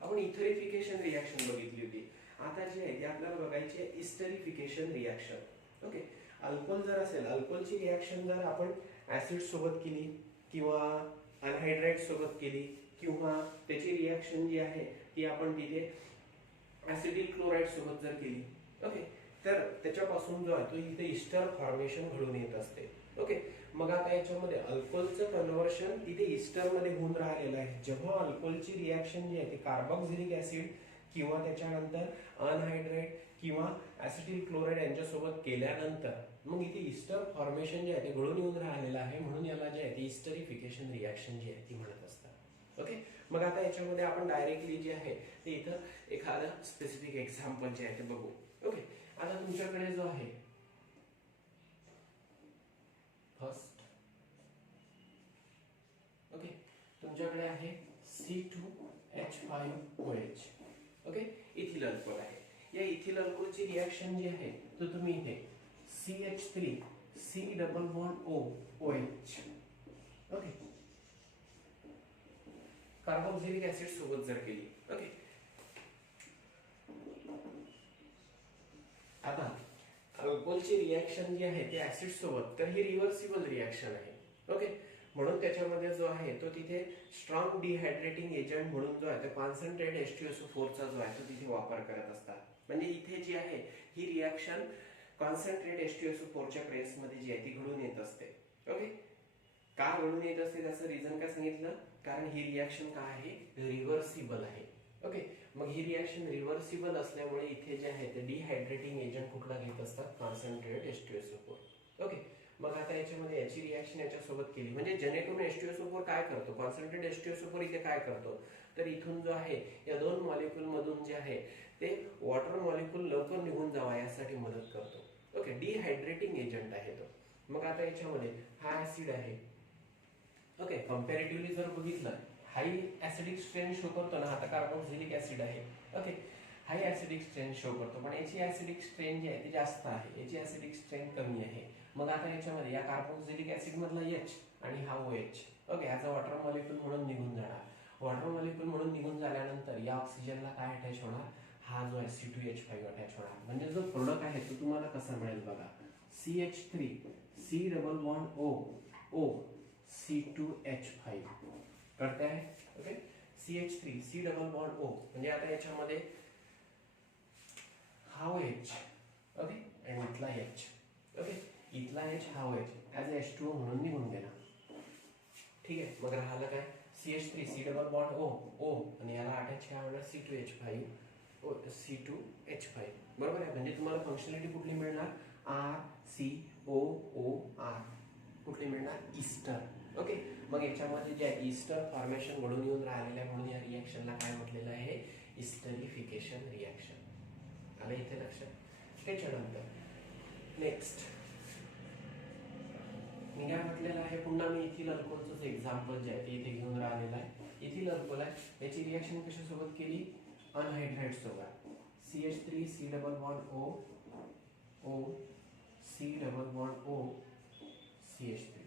आपण इथरिफिकेशन रिॲक्शन बघितली होती. आता जे आहे ते आपल्याला बघायची आहे इस्टरिफिकेशन रिॲक्शन. ओके, अल्कोहोल जर असेल, अल्कोहोलची रिॲक्शन जर आपण ऍसिड सोबत केली किंवा अनहायड्राइड सोबत केली किंवा त्याची रिॲक्शन जी आहे ती आपण तिथे ऍसिडिल क्लोराईड सोबत जर केली, ओके, तर त्याच्यापासून जो आहे तो इथे इस्टर फॉर्मेशन घडून येत असते. ओके, मग आता याच्यामध्ये अल्कोहोलचं कन्व्हर्शन तिथे इस्टरमध्ये होऊन राहिलेलं आहे. जेव्हा अल्कोहोलची रिॲक्शन जी आहे ती कार्बॉक्सिलिक ऍसिड किंवा त्याच्यानंतर अनहायड्राइड किंवा ऍसिटिल क्लोराईड यांच्यासोबत केल्यानंतर मग इथे इस्टर फॉर्मेशन जे आहे ते घडून येऊन राहिलेलं आहे, म्हणून याला जे आहे ते इस्टरिफिकेशन रिॲक्शन जी आहे ती म्हणत असतात. ओके, मग आता याच्यामध्ये आपण डायरेक्टली जे आहे ते इथं एखादं स्पेसिफिक एक्झाम्पल जे आहे ते बघू. ओके, आता तुमच्याकडे जो आहे फर्स्ट, ओके, तुमच्याकडे आहे C2H5OH. ओके, इथिल अल्कोहोल आहे. या इथिल अल्कोहोलची रिॲक्शन जी आहे तो तुम्ही इथे CH3 C double bond OH, okay, carboxylic acid सोबत जर केली. ओके, आता अल्कोहोलची रिॲक्शन जी आहे ते ऍसिड सोबत, तर ही रिव्हर्सिबल रिॲक्शन आहे. ओके, म्हणून त्याच्यामध्ये जो आहे तो तिथे स्ट्रॉंग डिहायड्रेटिंग एजंट म्हणून जो आहे तो कॉन्सन्ट्रेट H2SO4 चा जो आहे तो तिथे वापर करत असतात. म्हणजे इथे जी आहे ही रिॲक्शन कॉन्सन्ट्रेट H2SO4 च्या प्रेस मध्ये जी आहे ती घडून येत असते. ओके, का घडून येत असते त्याचं रिझन काय सांगितलं, कारण ही रिॲक्शन काय आहे, रिव्हर्सिबल आहे. ओके, मग ही रिॲक्शन रिव्हर्सिबल असल्यामुळे इथे जे आहे ते डिहायड्रेटिंग एजंट कुठला घेत असतात, कॉन्सन्ट्रेट H2SO4. ओके, मग आता याच्यामध्ये याची रिॲक्शन याच्यासोबत केली म्हणजे जेणेकरून H2SO4 काय करतो, कॉन्सन्ट्रेट H2SO4 इथे काय करतो, तर इथून जो आहे या दोन मॉलिक्यूल मधून जे आहे ते वॉटर मॉलिक्यूल लवकर निघून जावा यासाठी मदत करतो. ओके, डिहायड्रेटिंग एजंट आहे तो. मग आता याच्यामध्ये हा ऍसिड आहे. ओके, कंपॅरेटिव्हली जर बघितलं हाई ऍसिडिक स्ट्रेन शो करतो ना, आता कार्बोक्सिलिक ऍसिड आहे. ओके, हाई ऍसिडिक स्ट्रेन शो करतो, पण याची ऍसिडिक स्ट्रेन जी आहे ती जास्त आहे, याची ऍसिडिक स्ट्रेन कमी आहे. मग आता याच्यामध्ये या कार्बोक्सिलिक ऍसिड मधला H आणि हा OH, ओके, ह्याचा वॉटर मॉलिक्यूल म्हणून निघून जाणार. वॉटर मॉलिक्यूल म्हणून निघून झाल्यानंतर या ऑक्सिजनला काय अटॅच होणार, हा जो आहे C2H5 अटॅच होणार. म्हणजे जो प्रोडक्ट आहे तो तुम्हाला कसा मिळेल बघा, CH3 C double bond O C2H5 करते आहे. Okay, CH3 C double bond O म्हणजे आता याच्यामध्ये हा OH, ओके, आणि इथला H, ओके, इथला H हा OH ऍज H2O म्हणून निघून गेला. ठीक आहे, मग राहिलं काय CH3 C double bond O आणि याला अटॅच काय होणार C2H5 C2H5. बरोबर आहे. म्हणजे तुम्हाला फंक्शनॅलिटी कुठली मिळणार, RCOOR कुठली मिळणार, इस्टर. ओके, मग याच्यामध्ये जे ईस्टर फॉर्मेशन घडून येऊन राहिलेलं आहे म्हणून या रिॲक्शनला काय म्हटलेलं आहे, इस्टरिफिकेशन रिॲक्शन. आलं इथे लक्षात. त्याच्यानंतर नेक्स्ट मी काय म्हटलेलं आहे, पुन्हा मी इथिल अल्कोहोलचं एक्झाम्पल जे आहे ते इथे घेऊन राहिलेलं आहे. इथिल अल्कोहोल आहे, याची रिॲक्शन कशासोबत केली, अनहायड्राइड सोबत. CH3 C double bond O O C double bond O CH3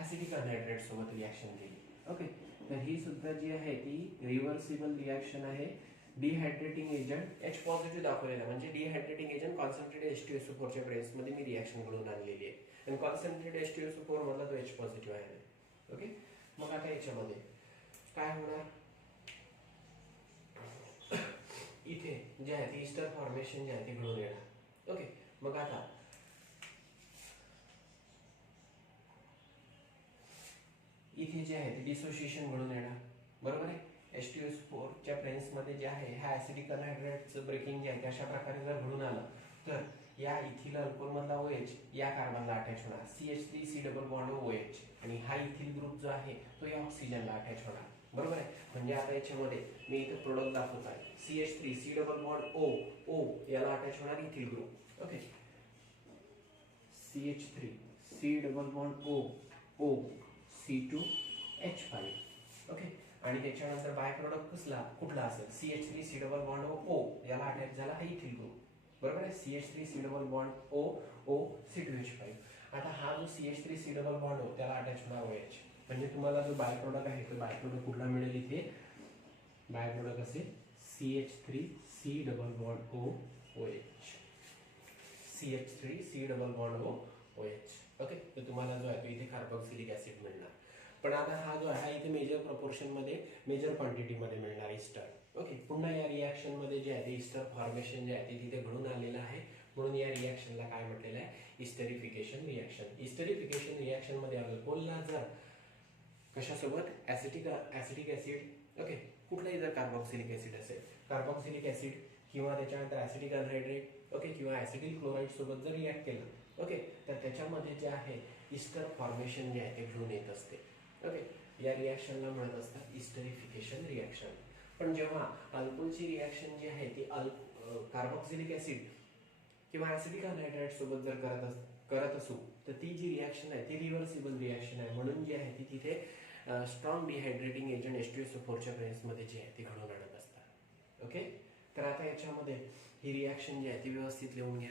acidic anhydride सोबत रिॲक्शन केली. ओके, तर ही सुद्धा जी आहे ती रिव्हर्सिबल रिॲक्शन आहे. डिहायड्रेटिंग एजंट H पॉझिटिव्ह दाखवलेला आहे, म्हणजे डिहायड्रेटिंग एजंट कॉन्सन्ट्रेटेड H2SO4 च्या प्रेझेन्स मध्ये मी रिॲक्शन घडवून आणलेली आहे आणि कॉन्सन्ट्रेटेड H2SO4 मधला तो H पॉझिटिव्ह आहे. ओके, मग आता याच्यामध्ये काय होणार, इथे जे आहे ते ईस्टर फॉर्मेशन जे आहे ते घडून येणार. ओके, मग आता इथे जे आहे ते डिसोसिएशन घडून येणार. बरोबर आहे. H2SO4 च्या प्रेझेन्स मध्ये जे आहे ह्या ऍसिडिक अनहायड्राइडचं ब्रेकिंग जे आहे अशा प्रकारे जर घडून आलं तर या इथिल अल्कोहोल मधला OH या कार्बनला अटॅच होणार, CH3 C double bond OH, आणि हा इथिल ग्रुप जो आहे तो या ऑक्सिजनला अटॅच होणार. बरोबर आहे. म्हणजे आता याच्यामध्ये मी इथे प्रोडक्ट दाखवत आहे, CH3 C double bond O याला अटॅच होणार ethyl group. Okay, CH3 C double bond O C2H5. Okay, आणि त्याच्यानंतर बाय प्रोडक्ट कुठला असेल, CH3 C double bond O याला अटॅच झाला हा इथिल ग्रुप. बरोबर आहे. CH3 C double bond O C2H5. आता हा जो CH3 C double bond O त्याला अटॅच होणार OH, म्हणजे तुम्हाला जो बाय प्रोडक्ट आहे तो बाय प्रोडक्ट कुठला मिळेल, इथे बाय प्रोडक्ट असेल CH3 C double bond OH, CH3 C double bond OH. Okay, तर तुम्हाला जो आहे तो इथे कार्बोक्सिलिक ऍसिड मिळणार. पण आता हा जो आहे इथे मेजर प्रपोर्शन मध्ये, मेजर क्वांटिटी मध्ये मिळणार ईस्टर. ओके, पुन्हा या रिॲक्शन मध्ये जे आहे ते ईस्टर फॉर्मेशन जे आहे ते तिथे घडून आलेलं आहे म्हणून या रिॲक्शनला काय म्हटलेलं आहे, इस्टरिफिकेशन रिॲक्शन. इस्टरिफिकेशन रिॲक्शन मध्ये अल्कोहोलला जर कशासोबत ऍसिडिक ऍसिड, ओके, कुठलाही जर कार्बोक्सिलिक ऍसिड असेल, कार्बोक्सिलिक ऍसिड किंवा त्याच्यानंतर ऍसिडिक अनहायड्रेट, ओके, किंवा ऍसिडिक क्लोराईड सोबत जर रिॲक्ट केलं, ओके, तर त्याच्यामध्ये जे आहे ईस्टर फॉर्मेशन जे आहे ते घडून येत असते. ओके, या रिॲक्शनला म्हणत असतात इस्टरिफिकेशन रिॲक्शन. पण जेव्हा अल्कोहोलची रिॲक्शन जी आहे ती कार्बोक्सिलिक ऍसिड किंवा ऍसिडिक अनहायड्राइड सोबत जर करत असू तर ती जी रिॲक्शन आहे ती रिव्हर्सिबल रिॲक्शन आहे, म्हणून जी आहे ती तिथे स्ट्रॉंग डिहायड्रेटिंग एजंट H2SO4 च्या प्रेझेन्स मध्ये जे आहे ते घडून आणत असतात. ओके, तर आता याच्यामध्ये ही रिॲक्शन जी आहे ती व्यवस्थित लिहून घ्या.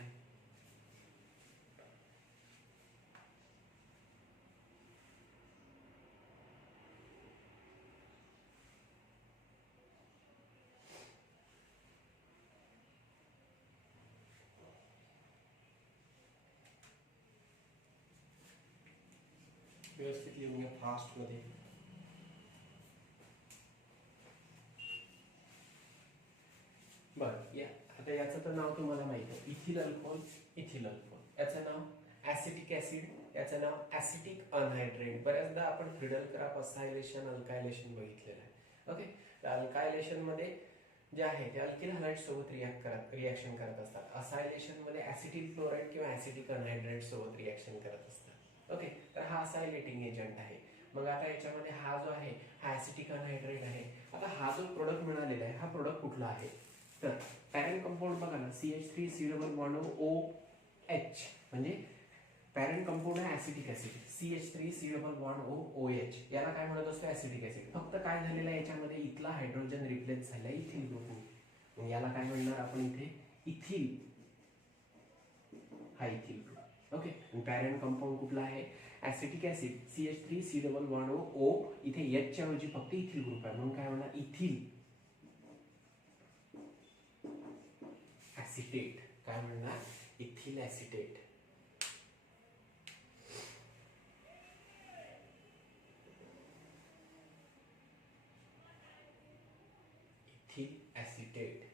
व्यवस्थित लिहून घ्या फास्ट मध्ये. बरं, या आता याचं तर नाव तुम्हाला माहिती आहे, इथिल अल्कोहोल. इथिल अल्कोहोल याचं नाव ऍसिटिक ऍसिड, याचं नाव ऍसिटिक अनहायड्रेट. बऱ्याचदा आपण फ्रिडल क्राफ्ट असायलेशन, अल्कायलेशन बघितलेलं आहे. ओके, तर अल्कायलेशन मध्ये जे आहे ते अल्किल हॅलाइड सोबत रिॲक्शन करत असतात. असायलेशन मध्ये ऍसिटिल क्लोराईड किंवा ऍसिटिक अनहायड्रेट सोबत रिॲक्शन करत असतात. ओके, तर हा असायलेटिंग एजंट आहे. मग आता याच्यामध्ये हा जो आहे हा ऍसिटिक अनहायड्रेट आहे. आता हा जो प्रोडक्ट मिळालेला आहे हा प्रोडक्ट कुठला आहे, तर पॅरेंट कंपाऊंड बघा ना, CH3 C double bond OH, म्हणजे पॅरेंट कंपाऊंड आहे acetic acid, CH3 C double bond OH, याला काय म्हणत असतो, ऍसिटिक ऍसिड. फक्त काय झालेलं आहे याच्यामध्ये इथला हायड्रोजन रिप्लेस झाला इथिल ग्रुप, याला काय म्हणणार आपण इथे इथिल, हा इथिल ग्रुप. ओके, आणि पॅरेंट कंपाऊंड कुठला आहे, acetic acid CH3 C double bond O, इथे H च्या ऐवजी फक्त इथिल ग्रुप आहे म्हणून काय म्हणणार इथिल ऍसिटेट. काय म्हणणार, इथिल ऍसिटेट. Ethyl acetate.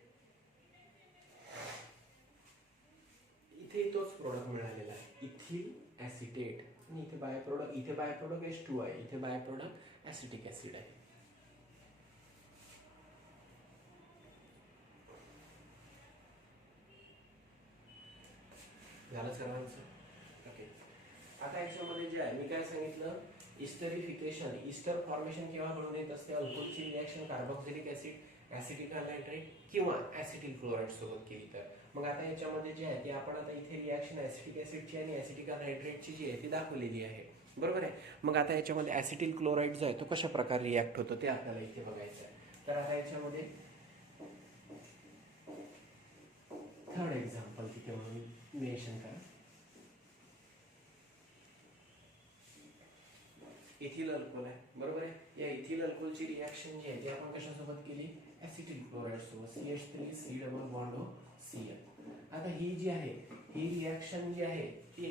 इथे तोच प्रोडक्ट मिळालेला आहे इथिल ऍसिटेट. आणि इथे बाय प्रोडक्ट H2 आहे, इथे बाय प्रोडक्ट ऍसिटिक ऍसिड आहे. झालं सर्वांचं. ओके, आता याच्यामध्ये जे आहे मी काय सांगितलं, इस्टरिफिकेशन, इस्टर फॉर्मेशन केव्हा घडून येत असते? अल्कोहलची reaction carboxylic acid, acetic hydrate किंवा ऍसिटिल क्लोराईड सोबत केली तर. मग आता याच्यामध्ये जे आहे ते आपण आता इथे रिएक्शन ऍसिटिक ऍसिडची आणि ऍसिटिक हायड्रेटची जी आहे ती दाखवलेली आहे, बरोबर आहे. मग आता याच्यामध्ये ऍसिटिल क्लोराईड जो आहे तो कशा प्रकारे रिॲक्ट होतो ते आपल्याला इथे बघायचं आहे. तर आता याच्यामध्ये थर्ड एक्झाम्पल तिथे म्हणून मेन्शन करा. इथिल अल्कोहोल आहे, बरोबर आहे. या इथिल अल्कोहोलची रिएक्शन जी आहे ती आपण कशासोबत केली? ऍसिटिल क्लोराईड सोबत, CH3 डबल बॉन्ड Cl. आता ही जी आहे ही रिएक्शन जी आहे ती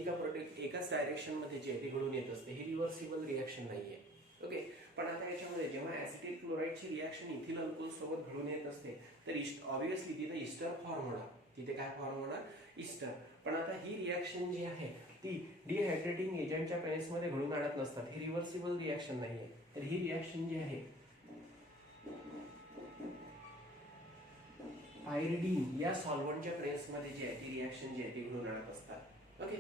एकाच डायरेक्शन मध्ये जी आहे ती घडून येत असते. ही रिव्हर्सिबल रिएक्शन नाहीये, ओके. पण आता याच्यामध्ये जेव्हा ऍसिटिल क्लोराईडची रिएक्शन इथिल अल्कोहोल सोबत घडून येत असते तर ऑब्विसली तिथे इस्टर फॉर्म होणार. तिथे काय फॉर्म होणार? इस्टर. पण आता ही रिएक्शन जी आहे ती डिहायड्रेटिंग एजंटच्या प्रेझेन्समध्ये घडून आणत नसतात. ही रिव्हर्सिबल रिएक्शन नाहीये. तर ही रिएक्शन जी आहे पायरिडीन या सॉल्व्हंटच्या प्रेझेन्समध्ये जी आहे ती रिएक्शन जी आहे ती घडून आणत असतात, ओके.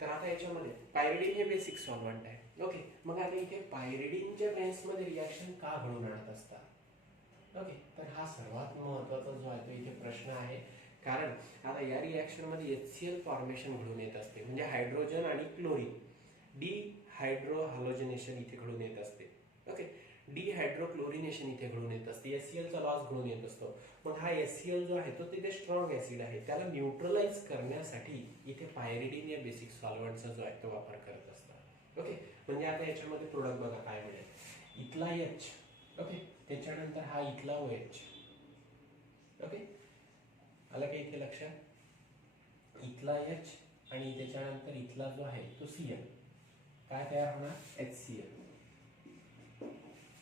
तर आता याच्यामध्ये पायरिडीन हे बेसिक सॉल्व्हंट आहे, ओके. मग आता इथे पायरिडीनच्या प्रेझेन्समध्ये रिएक्शन का घडून आणत असतात? ओके. तर हा सर्वात महत्त्वाचा जो आहे तो इथे प्रश्न आहे. कारण आता या रिएक्शन मध्ये HCl फॉर्मेशन घडून येत असते, म्हणजे हायड्रोजन आणि क्लोरीन डिहायड्रो हॅलोजनेशन इथे घडून येत असते, ओके. डिहायड्रोक्लोरिनेशन इथे घडून येत असते. HCl चा लॉस घडून येत असतो. मग हा HCl जो आहे तो तिथे स्ट्रॉंग ऍसिड आहे, त्याला न्यूट्रलाइज करण्यासाठी इथे पायरिडीन या बेसिक सॉल्व्हंटचा जो आहे तो वापर करत असतात, ओके. म्हणजे आता याच्यामध्ये प्रोडक्ट बघा काय मिळेल. इथला H, ओके. त्याच्यानंतर हा इथला OH, ओके. आलं का इथे लक्षात? इथला H आणि त्याच्यानंतर इथला जो आहे तो Cl, काय तयार होणार? HCl,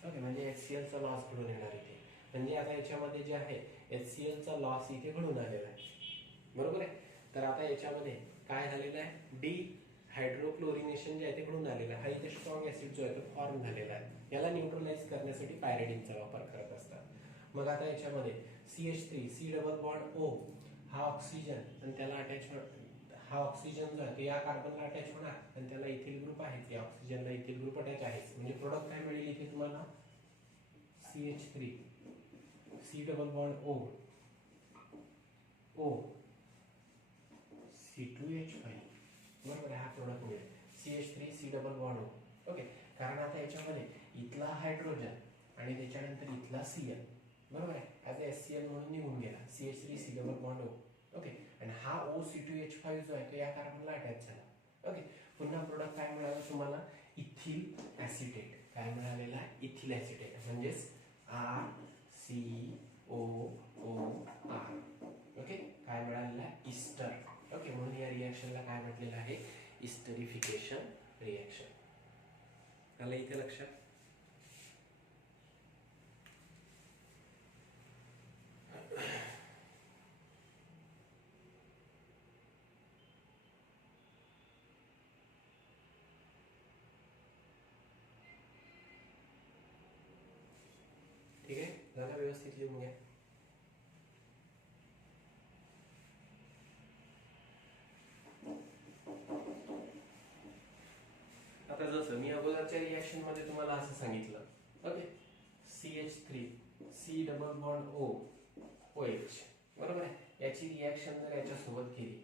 okay. म्हणजे HCl चा लॉस घडून येणार इथे. म्हणजे आता याच्यामध्ये जे आहे HCl चा लॉस इथे घडून आलेला आहे, बरोबर आहे. तर आता याच्यामध्ये काय झालेलं आहे? डिहायड्रोक्लोरिनेशन जे आहे ते घडून आलेलं आहे. हा इथे स्ट्रॉंग ऍसिड जो आहे तो फॉर्म झालेला आहे. याला न्यूट्रलाइज करण्यासाठी पायरिडीनचा वापर करत असतात. मग आता याच्यामध्ये CH3 डबल बॉन्ड O हा ऑक्सिजन आणि त्याला अटॅच, हा ऑक्सिजन जो आहे तो या कार्बनला अटॅच होणार आणि त्याला इथिल ग्रुप आहे, या ऑक्सिजनला इथिल ग्रुप अटॅच आहे. म्हणजे प्रोडक्ट काय मिळेल इथे तुम्हाला? CH3 double bond O C2H5, बरोबर आहे. हा प्रोडक्ट मिळेल CH3 double bond O, okay. कारण आता याच्यामध्ये इथला हायड्रोजन आणि त्याच्यानंतर इथला Cl, बरोबर आहे, ऍज HCl म्हणून निघून गेला. CH3 double bond O, okay. आणि हा O C2H5 जो आहे तो या कार्बनला अटॅच झाला, ओके. पुन्हा प्रोडक्ट काय मिळालं तुम्हाला? Ethyl acetate. काय मिळालेला आहे? इथिल ऍसिटेट, म्हणजेच RCOOR, ओके. काय मिळालेलं आहे? Ester, okay. म्हणून या रिएक्शनला काय म्हटलेलं आहे? Esterification reaction. आलं इथे लक्षात? ठीक आहे, झालं? व्यवस्थित लिहून घ्या. आता जसं मी अगोदरच्या रिएक्शन मध्ये तुम्हाला असं सांगितलं, okay. CH3 double bond OH, बरोबर आहे. याची रिएक्शन जर याच्यासोबत केली,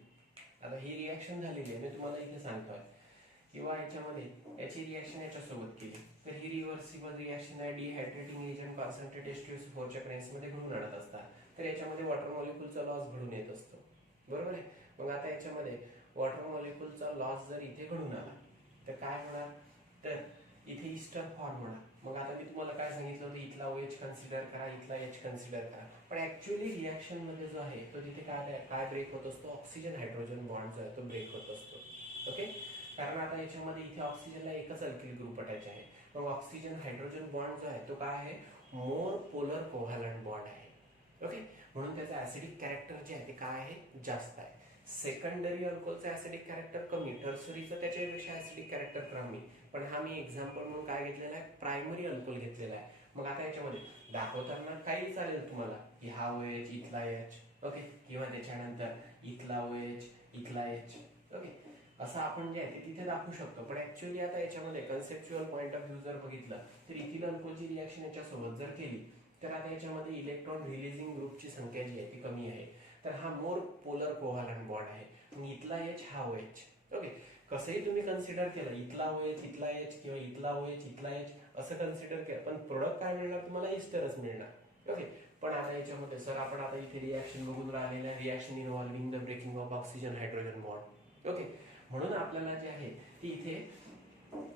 आता ही रिएक्शन झालेली आहे, मी तुम्हाला इथे सांगतोय. किंवा याच्यामध्ये याची रिएक्शन याच्यासोबत केली तर ही रिव्हर्सिबल रिएक्शन आहे. डिहायड्रेटिंग एजंट कॉन्सन्ट्रेट H2SO4 च्या प्रेझेन्समध्ये घडून आणत असतात. तर याच्यामध्ये वॉटर मॉलिक्यूलचा लॉस घडून येत असतो, बरोबर आहे. मग आता याच्यामध्ये वॉटर मॉलिक्यूलचा लॉस जर इथे घडून आला तर काय होणार? तर इथे इस्टर फॉर्म होणार. मग आता मी तुम्हाला काय सांगितलं होतं? इथला OH कन्सिडर करा, इथला H कन्सिडर करा. पण ऍक्च्युअली रिएक्शन मध्ये जो आहे तो तिथे काय ब्रेक होत असतो? ऑक्सिजन हायड्रोजन बॉन्ड जो आहे तो ब्रेक होत असतो, ओके. कारण आता याच्यामध्ये इथे ऑक्सिजनला एकच अल्किल ग्रुप अटॅच आहे. मग ऑक्सिजन हायड्रोजन बॉन्ड जो आहे तो काय आहे? मोर पोलर कोव्हॅलंट बॉन्ड आहे, ओके. म्हणून त्याचा ऍसिडिक कॅरेक्टर जे आहे ते काय आहे? जास्त आहे. सेकंडरी अल्कोहोलचा ऍसिडिक कॅरेक्टर कमी, टर्सरीचं त्याच्यापेक्षा ऍसिडिक कॅरेक्टर कमी. पण हा मी एक्झाम्पल म्हणून काय घेतलेला आहे? प्रायमरी अल्कोहोल घेतलेला आहे. मग आता याच्यामध्ये दाखवताना काही चालेल तुम्हाला की हा OH इथला H, ओके. किंवा त्याच्यानंतर इथला OH इथला H, ओके. असं आपण जे आहे ते तिथे दाखवू शकतो. पण ऍक्च्युअली आता याच्यामध्ये कन्सेप्च्युअल पॉईंट ऑफ व्ह्यू जर बघितलं तर इथिल अल्कोहलची रिॲक्शन याच्यासोबत जर केली तर आता याच्यामध्ये इलेक्ट्रॉन रिलीजिंग ग्रुपची संख्या जी आहे ती कमी आहे. तर हा मोर पोलर कोव्हॅलंट बॉन्ड आहे. इथला एच हा OH. ओके, कसंही तुम्ही कन्सिडर केलं, इथला OH इथला एच किंवा इथला OH इथला एच असं कन्सिडर केलं, पण प्रोडक्ट काय मिळणार तुम्हाला इस्टरच मिळणार. ओके, पण आता याच्यामध्ये सर आपण आता इथे रिॲक्शन बघून राहिलेलं आहे, reaction involving the breaking of oxygen hydrogen bond. Okay, म्हणून आपल्याला जे आहे की इथे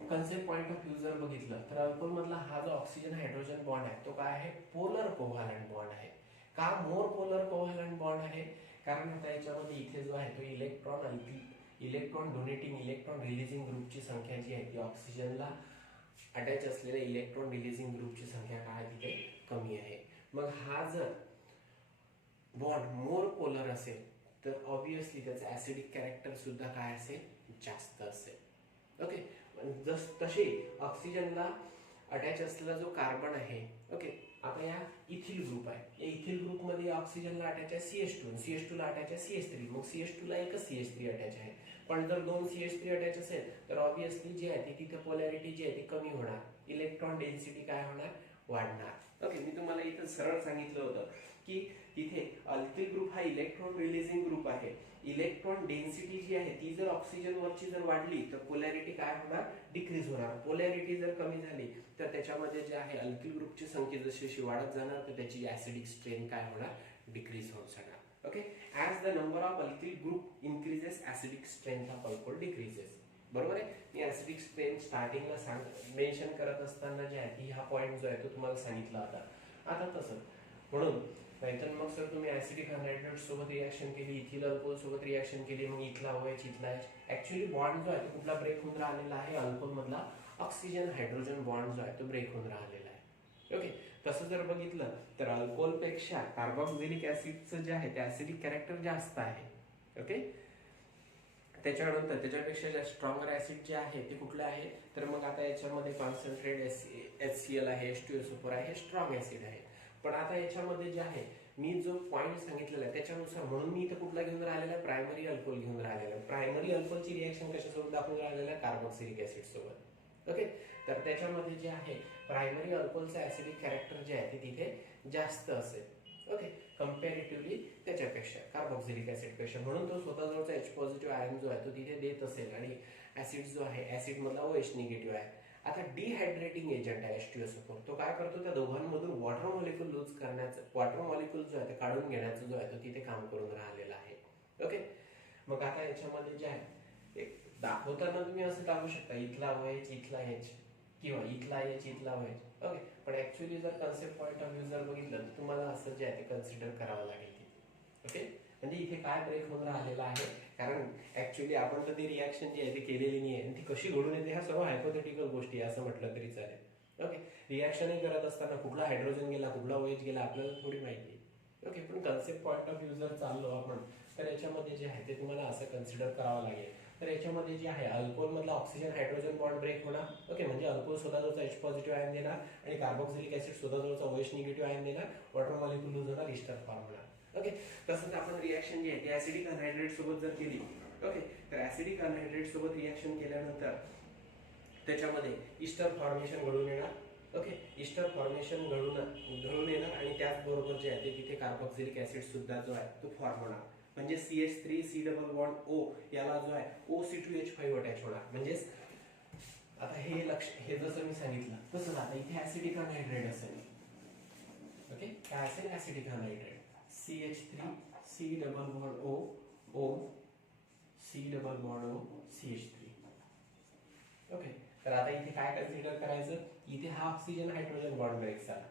कन्सेप्ट पॉईंट ऑफ व्ह्यू जर बघितलं तर अल्कोहोल मधला हा जो ऑक्सिजन हायड्रोजन बॉन्ड आहे तो काय आहे, पोलर कोव्हॅलंट बॉन्ड आहे. का मोर पोलर कोव्हॅलंट बॉन्ड आहे? कारण आता याच्यामध्ये इथे जो आहे तो इलेक्ट्रॉन डोनेटिंग इलेक्ट्रॉन रिलीजिंग ग्रुपची संख्या जी आहे ती ऑक्सिजनला अटॅच असलेल्या इलेक्ट्रॉन रिलीजिंग ग्रुपची संख्या काय तिथे कमी आहे. मग हा जर बॉन्ड मोर पोलर असेल तर ऑब्विसली त्याचा ऍसिडिक कॅरेक्टर सुद्धा काय असेल, जास्त असेल. ओके, तसे ऑक्सिजनला अटॅच असलेला जो कार्बन आहे, ओके, आता या इथिल ग्रुप आहे, या इथिल ग्रुप मध्ये ऑक्सिजनला अटॅच आहे CH2, CH2 ला अटॅच आहे CH3, मग CH2 ला एकच CH3 अटॅच आहे. पण जर दोन CH3 अटॅच असेल तर ऑब्विसली जी आहे ती तिथे पोलॅरिटी जी आहे ती कमी होणार, इलेक्ट्रॉन डेन्सिटी काय होणार, वाढणार. ओके, मी तुम्हाला इथं सरळ सांगितलं होतं की तिथे अल्किल ग्रुप हा इलेक्ट्रॉन रिलीजिंग ग्रुप आहे. इलेक्ट्रॉन डेन्सिटी जी आहे ती जर ऑक्सिजन वरची जर वाढली तर पोलॅरिटी काय होणार, डिक्रीज होणार. पोलॅरिटी जर कमी झाली तर त्याच्यामध्ये जे आहे अल्किल ग्रुपची संख्या जशी वाढत जाणार तर त्याची ऍसिडिक स्ट्रेंथ काय होणार, डिक्रीज होत जाणार. Okay, as the number of alkyl group increases acidic strength of alcohol decreases. बरोबर आहे. मी ऍसिडिक स्ट्रेंथ स्टार्टिंगला मेन्शन करत असताना जे आहे की हा पॉईंट जो आहे तो तुम्हाला सांगितला होता. आता तसं म्हणून नाहीतर मग सर तुम्ही ऍसिडिक अनहायड्रेट सोबत रिॲक्शन केली, इथिल अल्कोहोल सोबत रिॲक्शन केली, मग इथला OH इथला H. ऍक्च्युअली बॉन्ड जो आहे तो कुठला ब्रेक होऊन राहिलेला आहे, अल्कोहोल मधला ऑक्सिजन हायड्रोजन बॉन्ड जो आहे तो ब्रेक होऊन राहिलेला आहे. ओके, तसं जर बघितलं तर अल्कोहोल पेक्षा कार्बोक्सिलिक ऍसिडचं जे आहे ते ऍसिडिक कॅरेक्टर जास्त आहे. ओके, त्याच्यानंतर त्याच्यापेक्षा जास्त स्ट्रॉंगर ऍसिड जे आहे ते कुठले आहे, तर मग आता याच्यामध्ये कॉन्सन्ट्रेट HCl आहे, H2SO4 आहे, हे स्ट्रॉंग ऍसिड आहे. पण आता याच्यामध्ये जे आहे मी जो पॉईंट सांगितलेला आहे त्याच्यानुसार म्हणून मी इथं कुठला घेऊन राहिलेला आहे, प्रायमरी अल्कोहोल घेऊन राहिलेला आहे. प्रायमरी अल्कोहोलची रिॲक्शन कशासोबत दाखवून राहिलेला आहे, कार्बोक्सिलिक ऍसिड सोबत. ओके, तर त्याच्यामध्ये जे आहे प्रायमरी अल्कोहोलचं ऍसिडिक कॅरेक्टर जे आहे ते तिथे जास्त असेल. ओके, कम्पॅरेटिव्हली त्याच्यापेक्षा कार्बोक्सिलिक ऍसिड पेक्षा, म्हणून तो स्वतःजवळचा H पॉझिटिव्ह आयन जो आहे तो तिथे देत असेल आणि ऍसिड जो आहे ऍसिड मधला OH निगेटिव्ह आहे. आता डिहायड्रेटिंग एजंट आहे H2SO4, तो काय करतो, त्या दोघांमधून वॉटर मॉलिक्यूल लूज करण्याचं, वॉटर मॉलिक्यूल जो आहे ते काढून घेण्याचं जो आहे तो तिथे काम करून राहिलेला आहे. ओके, मग आता याच्यामध्ये जे आहे एक दाखवताना तुम्ही असं दाखवू शकता इथला OH इथला H किंवा इथला H इथला OH. ओके, पण ऍक्च्युअली जर कन्सेप्ट पॉईंट ऑफ व्ह्यू जर बघितलं तर तुम्हाला असं जे आहे ते कन्सिडर करावं लागेल. ओके, म्हणजे इथे काय ब्रेक होऊन राहिलेला आहे, कारण ऍक्च्युअली आपण तर ती रिॲक्शन जी आहे ती केलेली नाही आहे, ती कशी घडून येते ह्या सर्व हायपोथेटिकल गोष्टी असं म्हटलं तरी चालेल. ओके, रिॲक्शनही करत असताना कुठला हायड्रोजन गेला कुठला OH गेला आपल्याला थोडी माहिती आहे. ओके, पण कन्सेप्ट पॉईंट ऑफ व्ह्यू जर चाललो आपण तर याच्यामध्ये जे आहे ते तुम्हाला असं कन्सिडर करावं लागेल. तर याच्यामध्ये जे आहे अल्कोहोल मधला ऑक्सिजन हायड्रोजन बॉन्ड ब्रेक होणार. ओके, म्हणजे अल्कोहोल स्वतःजवळचा H पॉझिटिव्ह आयन देणार आणि कार्बोक्सिलिक ऍसिड स्वतःजवळचा OH निगेटिव्ह आयन देणार, वॉटर मॉलिक्यूल लूज होणार, इस्टर फॉर्म होणार. ओके, तसंच आपण रिॲक्शन जी आहे ती ऍसिडिक अनहायड्रेट सोबत जर केली, ओके, तर ऍसिडिक अनहायड्रेट सोबत रिॲक्शन केल्यानंतर त्याच्यामध्ये इस्टर फॉर्मेशन घडून येणार. ओके, इस्टर फॉर्मेशन घडून येणार आणि त्याचबरोबर जे आहे ते तिथे कार्बोक्सिलिक ऍसिड सुद्धा जो आहे तो फॉर्म होणार. म्हणजे CH3 डबल बॉन्ड O याला जो आहे OC2H5 अटॅच होणार. म्हणजेच आता हे जसं मी सांगितलं तसंच आता इथे ऍसिडिक अनहायड्रेट असेल. ओके, काय असेल, acidic anhydride CH3 double bond O double bond O CH3. Okay, तर आता इथे काय कन्सिडर करायचं, इथे हा ऑक्सिजन हायड्रोजन बॉन्ड ब्रेक झाला.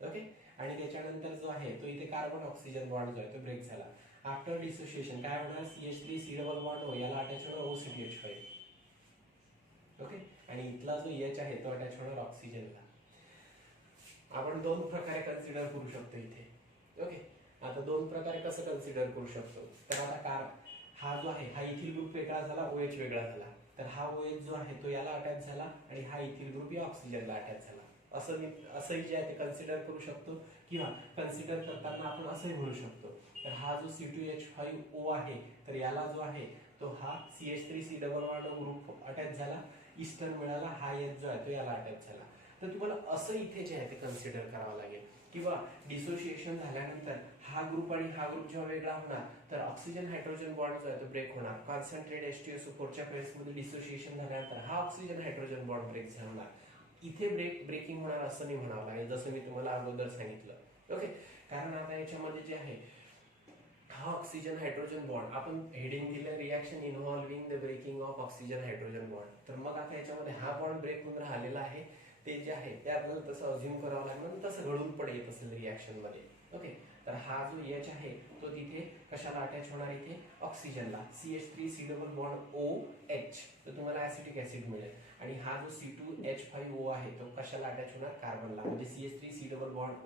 ओके, आणि त्याच्यानंतर जो आहे तो इथे कार्बन ऑक्सिजन बॉन्ड जो आहे तो ब्रेक झाला. आफ्टर डिसोसिएशन काय होणार, CH3 डबल बॉन्ड O याला अटॅच होणार OCTH5. ओके, आणि इथला जो H आहे तो अटॅच होणार ऑक्सिजनला. आपण दोन प्रकारे कन्सिडर करू शकतो इथे. ओके, आता दोन प्रकारे कसं कन्सिडर करू शकतो, तर आता हा जो आहे हा इथिल ग्रुप वेगळा झाला, OH वेगळा झाला, तर हा OH जो आहे तो याला अटॅच झाला आणि हा इथिल ग्रुप या ऑक्सिजनला अटॅच झाला. असंही जे आहे ते कन्सिडर करू शकतो, किंवा कन्सिडर करताना आपण असंही म्हणू शकतो तर हा जो C2H5O आहे तर याला जो आहे तो हा CH3 double bond group attach झाला, ईस्टर मिळाला, हा एच जो आहे तो याला अटॅच झाला. तर तुम्हाला असं इथे जे आहे ते कन्सिडर करावं लागेल. किंवा डिसोसिएशन झाल्यानंतर हा ग्रुप आणि हा ग्रुप जेव्हा वेगळा होणार तर ऑक्सिजन हायड्रोजन बॉन्ड जो आहे तो ब्रेक होणार. कॉन्सन्ट्रेट H2SO4च्या फेजमध्ये डिसोसिएशन झाल्यानंतर हा ऑक्सिजन हायड्रोजन बॉन्ड ब्रेक होणार. इथे ब्रेकिंग होणार असं नाही म्हणावं लागेल, जसं मी तुम्हाला अगोदर सांगितलं. ओके, कारण आता याच्यामध्ये जे आहे हा ऑक्सिजन हायड्रोजन बॉन्ड आपण हेडिंग दिलं reaction involving the breaking of oxygen hydrogen bond. तर मग आता याच्यामध्ये हा बॉन्ड ब्रेक होऊन राहिलेला आहे, ते जे आहे ते आपल्याला तसं अज्युम करावं लागणार, तसं घडून पण येत असेल रिएक्शन मध्ये. ओके, तर हा जो एच आहे तो तिथे कशाला अटॅच होणार, इथे ऑक्सिजनला. CH3 डबल बॉन्ड OH, तर तुम्हाला ऍसिटिक ऍसिड मिळेल. आणि हा जो C2H5O आहे तो कशाला अटॅच होणार, कार्बनला. म्हणजे CH3 double bond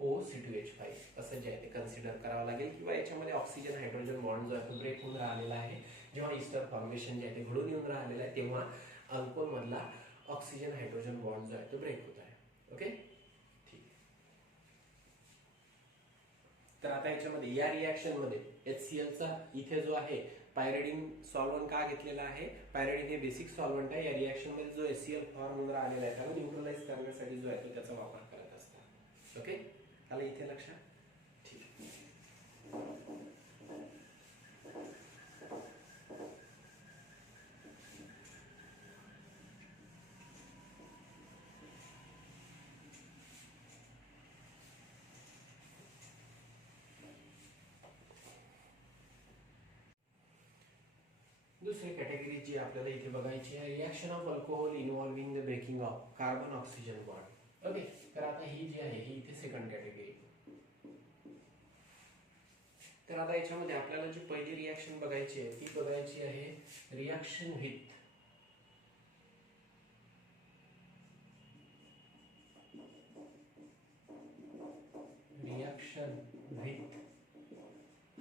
O C2H5 असं जे आहे ते कन्सिडर करावं लागेल. किंवा याच्यामध्ये ऑक्सिजन हायड्रोजन बॉन्ड जो आहे तो ब्रेक होऊन राहिलेला आहे. जेव्हा ईस्टर फॉर्मेशन जे आहे ते घडून येऊन राहिलेलं आहे तेव्हा अल्कोहोल मधला ऑक्सिजन हायड्रोजन बॉन्ड जो आहे तो ब्रेक होत आहे. ओके, ठीक. तर आता याच्यामध्ये या रिएक्शन मध्ये HCl चा इथे जो आहे पायरिडीन सॉल्व्हंट का घेतलेला आहे, पायरिडीन हे बेसिक सॉल्व्हंट आहे. या रिएक्शन मध्ये जो HCl फॉर्म होऊन आलेला आहे त्याला न्यूट्रलाइज करण्यासाठी जो आहे तो त्याचा वापर करत असतात. ओके, आलं इथे लक्षात. ठीक. दुसरी कॅटेगरी जी आपल्याला इथे बघायची आहे, reaction of alcohol involving the breaking of carbon oxygen bond. Okay, तर आता ही जी आहे ही इथे सेकंड कॅटेगरी. तर आता याच्यामध्ये आपल्याला जी पहिली रिएक्शन बघायची आहे ती बघायची आहे reaction with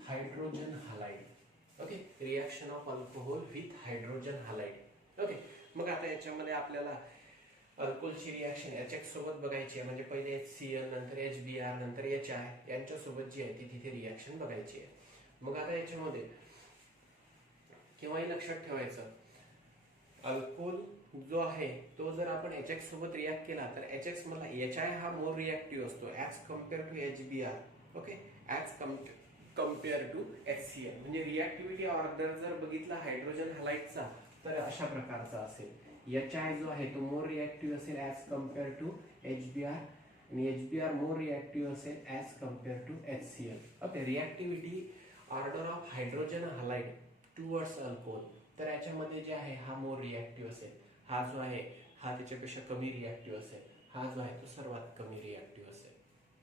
hydrogen halide. Okay, reaction of alcohol with hydrogen halide. Okay, मग आता याच्यामध्ये आपल्याला अल्कोहोलची रिएक्शन HX सोबत बघायची आहे. म्हणजे पहिले HCl, नंतर HBr, नंतर HI यांच्या सोबत जी आहे ती तिथे रिएक्शन बघायची आहे. मग आता याच्यामध्ये केव्हाही लक्षात ठेवायचं, अल्कोहोल जो आहे तो जर आपण HX सोबत रिॲक्ट केला तर HX मधला HI हा मोर रिॲक्टिव्ह असतो as compare to HBr. Okay, as compare to HCl. म्हणजे रिॲक्टिव्हिटी ऑर्डर जर बघितला हायड्रोजन हॅलाइडचा तर अशा प्रकारचा असेल. HI जो आहे तो मोर रिॲक्टिव्ह असेल ऍज कम्पेअर टू HBr आणि HBr मोर रिॲक्टिव्ह असेल as compare to HCl. Okay, reactivity order of hydrogen halide towards alcohol. तर याच्यामध्ये जे आहे हा मोर रिॲक्टिव्ह असेल, हा जो आहे हा त्याच्यापेक्षा कमी रिॲक्टिव्ह असेल, हा जो आहे तो सर्वात कमी रिॲक्टिव्ह असेल.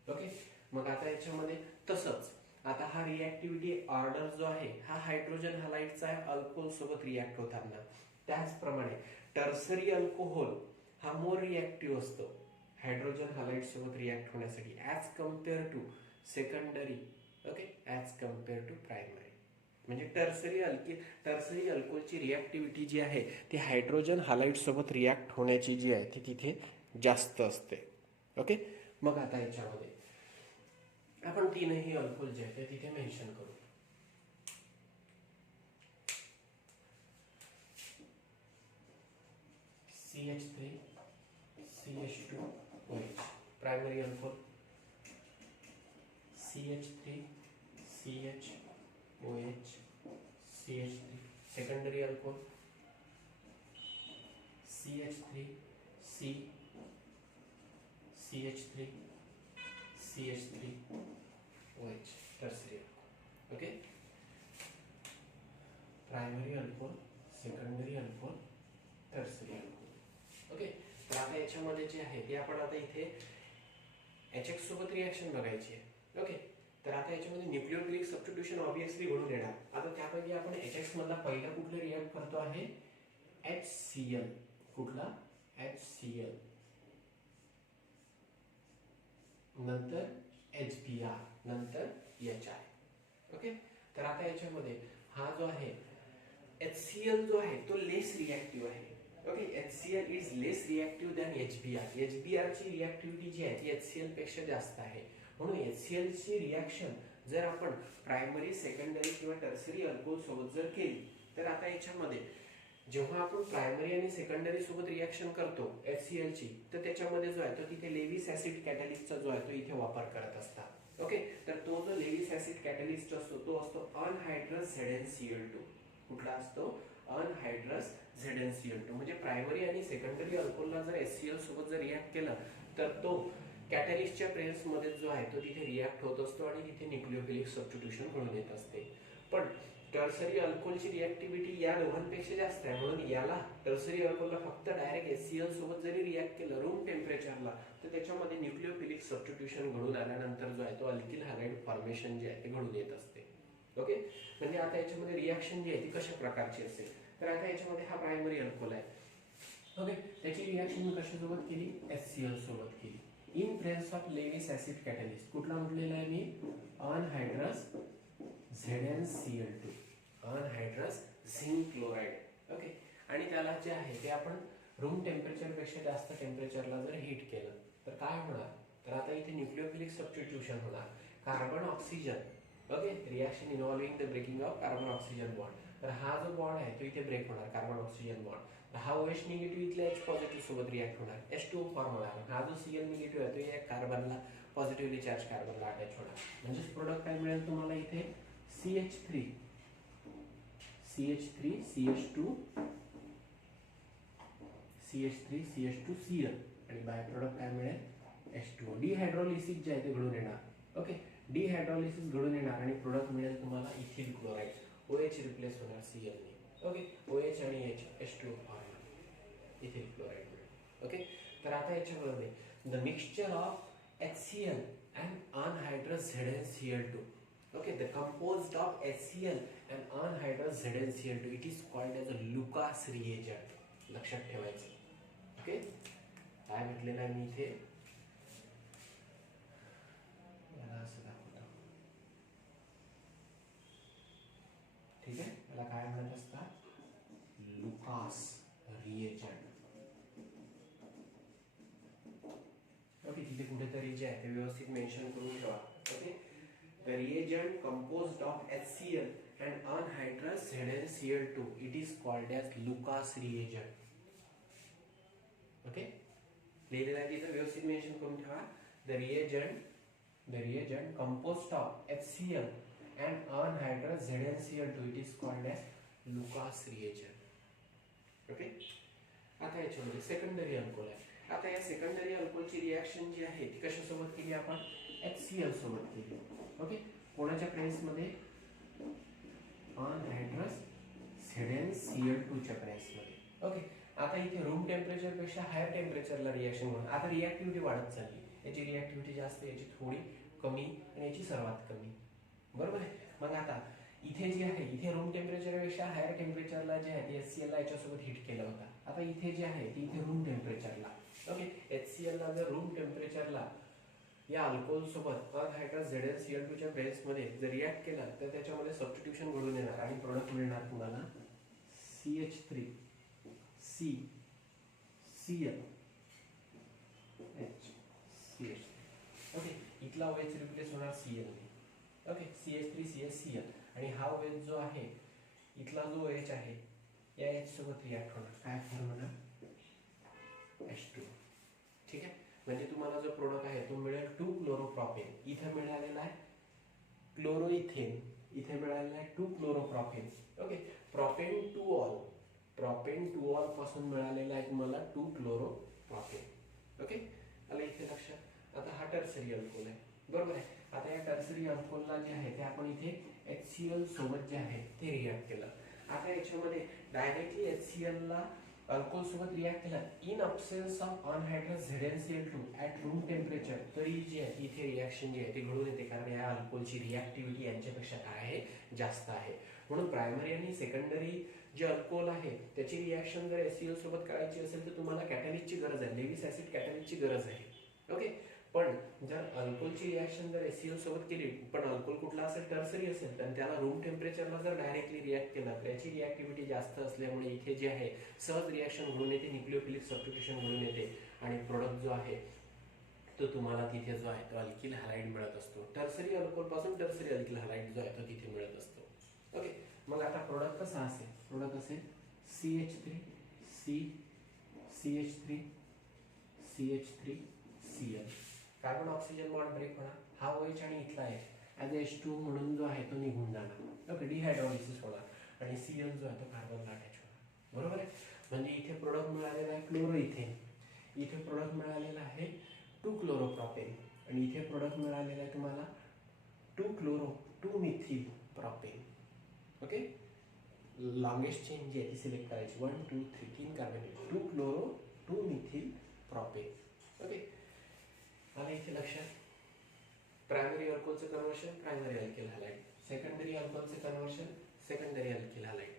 ओके, मग आता याच्यामध्ये तसंच आता हा रिॲक्टिव्हिटी ऑर्डर जो आहे हा हायड्रोजन हॅलाइडचा आहे अल्कोहोल सोबत रिॲक्ट होताना. त्याचप्रमाणे टर्सरी अल्कोहोल हा मोर रिॲक्टिव्ह असतो हायड्रोजन हॅलाइड सोबत रिॲक्ट होण्यासाठी as compare to secondary. Okay, as compare to primary. म्हणजे टर्सरी अल्कोहोलची रिॲक्टिव्हिटी जी आहे ती हायड्रोजन हॅलाइड सोबत रिॲक्ट होण्याची जी आहे ती तिथे जास्त असते. ओके, मग आता याच्यामध्ये आपण तीनही अल्कोहोल जे आहे ते तिथे मेन्शन करू. CH3 CH2OH primary alcohol, CH3 CHOH CH3 secondary alcohol, CH3 C CH3 CH3OH tertiary alcohol. Okay, primary alcohol, secondary alcohol, tertiary alcohol. Okay, तर आता याच्यामध्ये जे आहे ते आपण आता इथे HX सोबत रिएक्शन बघायची आहे. ओके, तर आता याच्यामध्ये न्यूक्लियोफिलिक सबस्टिट्यूशन ऑब्वियसली घडून येणार. आता त्यापैकी आपण HX मधला पहिला कुठला रिएक्ट करतो आहे HCl. कुठला HCl, नंतर HBr, नंतर HI. ओके, तर आता याच्यामध्ये हा जो आहे HCl जो आहे तो लेस रिॲक्टिव्ह आहे. Okay, HCl is less reactive than HBr. HBr ची रिॲक्टिव्हिटी जी आहे ती HCl पेक्षा जास्त आहे. म्हणून HCl ची रिॲक्शन जर आपण प्रायमरी, सेकंडरी किंवा टर्सरी अल्कोहोल सोबत जर केली तर आता याच्यामध्ये जेव्हा आपण प्रायमरी आणि सेकंडरी सोबत रिएक्शन करतो HCl ची, तर त्याच्यामध्ये जो आहे तो तिथे लेविस ऍसिड कॅटलिस्टचा जो आहे तो इथे वापर करत असतात. ओके, तर तो जो लेविस ऍसिड कॅटलिस्ट असतो तो असतो अनहायड्रस ZnCl2. कुठला असतो? अनहायड्रस ZnCl2. म्हणजे प्रायमरी आणि सेकंडरी अल्कोहोलला जर HCl सोबत जर रिॲक्ट केला तर तो कॅटलिस्टच्या प्रेझेन्स मध्ये जो आहे तो तिथे रिॲक्ट होत असतो आणि तिथे न्यूक्लिओफिलिक सबस्टिट्यूशन घडून येत असते. पण टर्सरी अल्कोहोलची रिॲक्टिव्हिटी या दोघांपेक्षा जास्त आहे, म्हणून याला टर्सरी अल्कोहोलला फक्त डायरेक्ट HCl सोबत जरी रिॲक्ट केलं रूम टेम्परेचरला तर त्याच्यामध्ये न्यूक्लिओफिलिक सबस्टिट्यूशन घडून आल्यानंतर जो आहे तो अल्किल हॅलाइड फॉर्मेशन जे आहे ते घडून येत असते. ओके, म्हणजे आता याच्यामध्ये रिॲक्शन जी आहे ती कशा प्रकारची असेल, तर आता याच्यामध्ये हा प्रायमरी अल्कोहोल आहे. ओके, त्याची रिॲक्शन मी कशासोबत केली? HCl सोबत केली in presence of Lewis acid catalyst. कुठला म्हटलेला आहे मी? Anhydrous ZnCl2, anhydrous zinc chloride. Okay, आणि त्याला जे आहे ते आपण रूम टेम्परेचर पेक्षा जास्त टेम्परेचरला जर हीट केलं तर काय होणार? तर आता इथे न्यूक्लिओफिलिक सबस्टिट्यूशन होणार. Carbon oxygen, okay, reaction involving the breaking of carbon oxygen bond. तर हा जो बॉन्ड आहे तो इथे ब्रेक होणार, कार्बन ऑक्सिजन बॉन्ड. हा OH निगेटिव्ह इथल्या H पॉझिटिव्ह सोबत रिॲक्ट होणार, H2O फॉर्म होणार. हा जो Cl निगेटिव्ह आहे तो या कार्बनला पॉझिटिव्हली चार्ज कार्बनला अटॅच होणार. म्हणजे प्रोडक्ट काय मिळेल तुम्हाला इथे? CH3 CH2 Cl आणि बाय प्रोडक्ट काय मिळेल? H2O. डिहायड्रोलिसिस जे आहे ते घडून येणार. ओके, डिहायड्रोलिसिस घडून येणार आणि प्रोडक्ट मिळेल तुम्हाला इथिल क्लोराइड. OH रिप्लेस होणार Cl ने. ओके, OH आणि H2O फॉर्म इथिल क्लोराइड मिळेल. ओके, तर आता याच्यामध्ये the mixture of HCl and anhydrous ZnCl2. Okay, the composed of HCl and anhydrous ZnCl2, it is called as a Lucas reagent. लक्षात ठेवायचं. Okay, काय म्हटलेलं आहे मी इथे? याला असं दाखवतो. ठीक आहे, याला काय म्हणत असतात? Lucas reagent. ओके, तिथे कुठेतरी जे आहे ते व्यवस्थित मेन्शन करून ठेवा. Okay, the reagent composed of HCl and anhydrous ZnCl2, it is called as Lucas reagent. Okay, लिहिलेलं आहे तिथे व्यवस्थित मेन्शन करून ठेवा. the reagent composed of HCl and anhydrous ZnCl2, it is called as Lucas reagent. Okay, आता याच्यामध्ये secondary alcohol आहे. आता या सेकंडरी अल्कोहोलची रिॲक्शन जी आहे ती कशासोबत केली आपण? HCl सोबत केली. ओके, कोणाच्या प्रेस मध्ये? अनहायड्रस ZnCl2 च्या प्रेस मध्ये. ओके, आता इथे रूम टेम्परेचर पेक्षा हायर टेम्परेचरला रिॲक्शन होणार. आता रिॲक्टिव्हिटी वाढत चालली. याची रिॲक्टिव्हिटी जास्त, याची थोडी कमी आणि याची सर्वात कमी. बरोबर आहे. मग आता इथे जे आहे इथे रूम टेम्परेचर पेक्षा हायर टेम्परेचरला जे आहे HCl ला याच्यासोबत हीट केलं होतं. आता इथे जे आहे ती इथे रूम टेम्परेचरला. ओके, HCl ला जर रूम टेम्परेचरला या अल्कोहोल सोबत अनहायड्रस ZnCl2 च्या बेस मध्ये जर रिॲक्ट केला तर त्याच्यामध्ये सबस्टिट्यूशन घडून येणार आणि प्रोडक्ट मिळणार तुम्हाला CH3 Cl CH. ओके, इथला OH रिप्लेस होणार Cl ने. ओके, CH3CHCl आणि हा OH जो आहे इथला जो OH आहे या H सोबत रिॲक्ट होणार. काय फॉर्म होणार? H2. ठीक आहे, म्हणजे तुम्हाला जो प्रोडक्ट आहे तो मिळेल 2 क्लोरोप्रोपेन. इथे मिळालेला आहे क्लोरोइथेन, इथे मिळालेला आहे 2 chloropropane. Okay, propane two all पासून मिळालेला आहे तुम्हाला 2 क्लोरोप्रोपेन. ओके, आला इथे लक्षात. आता हा टर्सरी अल्कोहोल आहे. बरोबर आहे. आता या टर्सरी अल्कोहोलला जे आहे ते आपण इथे HCl सोबत जे आहे ते रिॲक्ट केलं. आता याच्यामध्ये डायरेक्टली HCl ला अल्कोहोल सोबत रिॲक्ट केला in absence of anhydrous ZnCl2 at room temperature, तरी जे आहे इथे रिॲक्शन जी आहे ती घडून येते, कारण या अल्कोहोलची रिॲक्टिव्हिटी यांच्यापेक्षा काय आहे? जास्त आहे. म्हणून प्रायमरी आणि सेकंडरी जे अल्कोहोल आहे त्याची रिॲक्शन जर HCl सोबत करायची असेल तर तुम्हाला कॅटलिस्टची गरज आहे, लेविस ऍसिड कॅटलिस्टची गरज आहे. ओके, पण जर अल्कोहोलची रिॲक्शन जर HCl सोबत केली पण अल्कोहोल कुठला असेल? टर्सरी असेल, तर त्याला रूम टेम्परेचरला जर डायरेक्टली रिॲक्ट केला तर याची रिॲक्टिव्हिटी जास्त असल्यामुळे इथे जे आहे सहज रिॲक्शन घडून येते, न्यूक्लिओफिलिक सबस्टिट्यूशन घडून येते आणि प्रोडक्ट जो आहे तो तुम्हाला तिथे जो आहे तो अल्किल हॅलाइड मिळत असतो. टर्सरी अल्कोहोल पासून टर्सरी अल्किल हॅलाइड जो आहे तो तिथे मिळत असतो. ओके, मग आता प्रोडक्ट कसा असेल? प्रोडक्ट असेल CH3 CH3 CH3 Cl. Carbon oxygen bond break होणार, हा OH आणि इथला आहे ॲज H2 म्हणून जो आहे तो निघून जाणार. ओके, डिहायड्रॉलिसिस होणार आणि Cl जो आहे तो कार्बनला अटॅच होणार. बरोबर आहे. म्हणजे इथे प्रोडक्ट मिळालेला आहे क्लोरोइथेन, इथे प्रोडक्ट मिळालेला आहे 2 क्लोरोप्रोपेन आणि इथे प्रोडक्ट मिळालेला आहे तुम्हाला 2 methyl propane. Okay, longest chain जी आहे ती सिलेक्ट करायची 1 2 3 3 carbon 2 chloro 2 methyl propane. Okay, आलं इथे लक्षात. प्रायमरी अल्कोहलचं conversion primary alkyl halide, secondary अल्कोहलचं conversion secondary alkyl halide.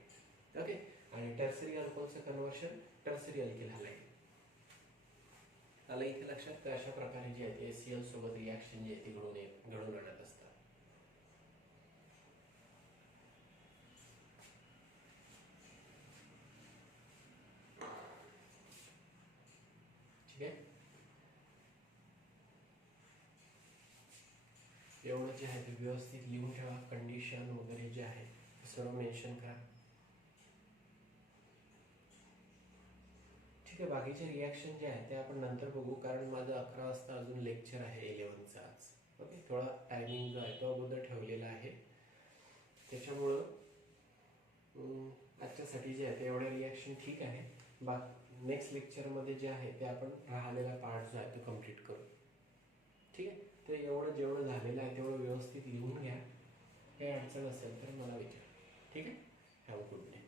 Okay, आणि टर्सरी अल्कोहलचं कन्वर्शन टर्सरी अल्किल हॅलाइड. आलं इथे लक्षात. तर अशा प्रकारे जे आहे ते HCl सोबत रिॲक्शन जे आहे ते घडून आणत असतात. ठीक आहे, एवढं जे आहे ते व्यवस्थित लिहून ठेवा. कंडिशन वगैरे जे आहे ते सर्व मेन्शन करा. ठीक आहे, बाकीचे रिॲक्शन जे आहे ते आपण नंतर बघू, कारण माझं 11 वाजता अजून लेक्चर आहे 11चं आज. ओके, थोडा टायमिंग जो आहे तो अगोदर ठेवलेला आहे, त्याच्यामुळं आजच्यासाठी जे आहे ते एवढं रिॲक्शन ठीक आहे. नेक्स्ट लेक्चरमध्ये जे आहे ते आपण राहिलेला पार्ट जो आहे तो कम्प्लीट करू. ठीक आहे, तर एवढं जेवढं झालेलं आहे तेवढं व्यवस्थित लिहून घ्या. काही अडचण असेल तर मला विचारा. ठीक आहे, हॅव अ गुड डे.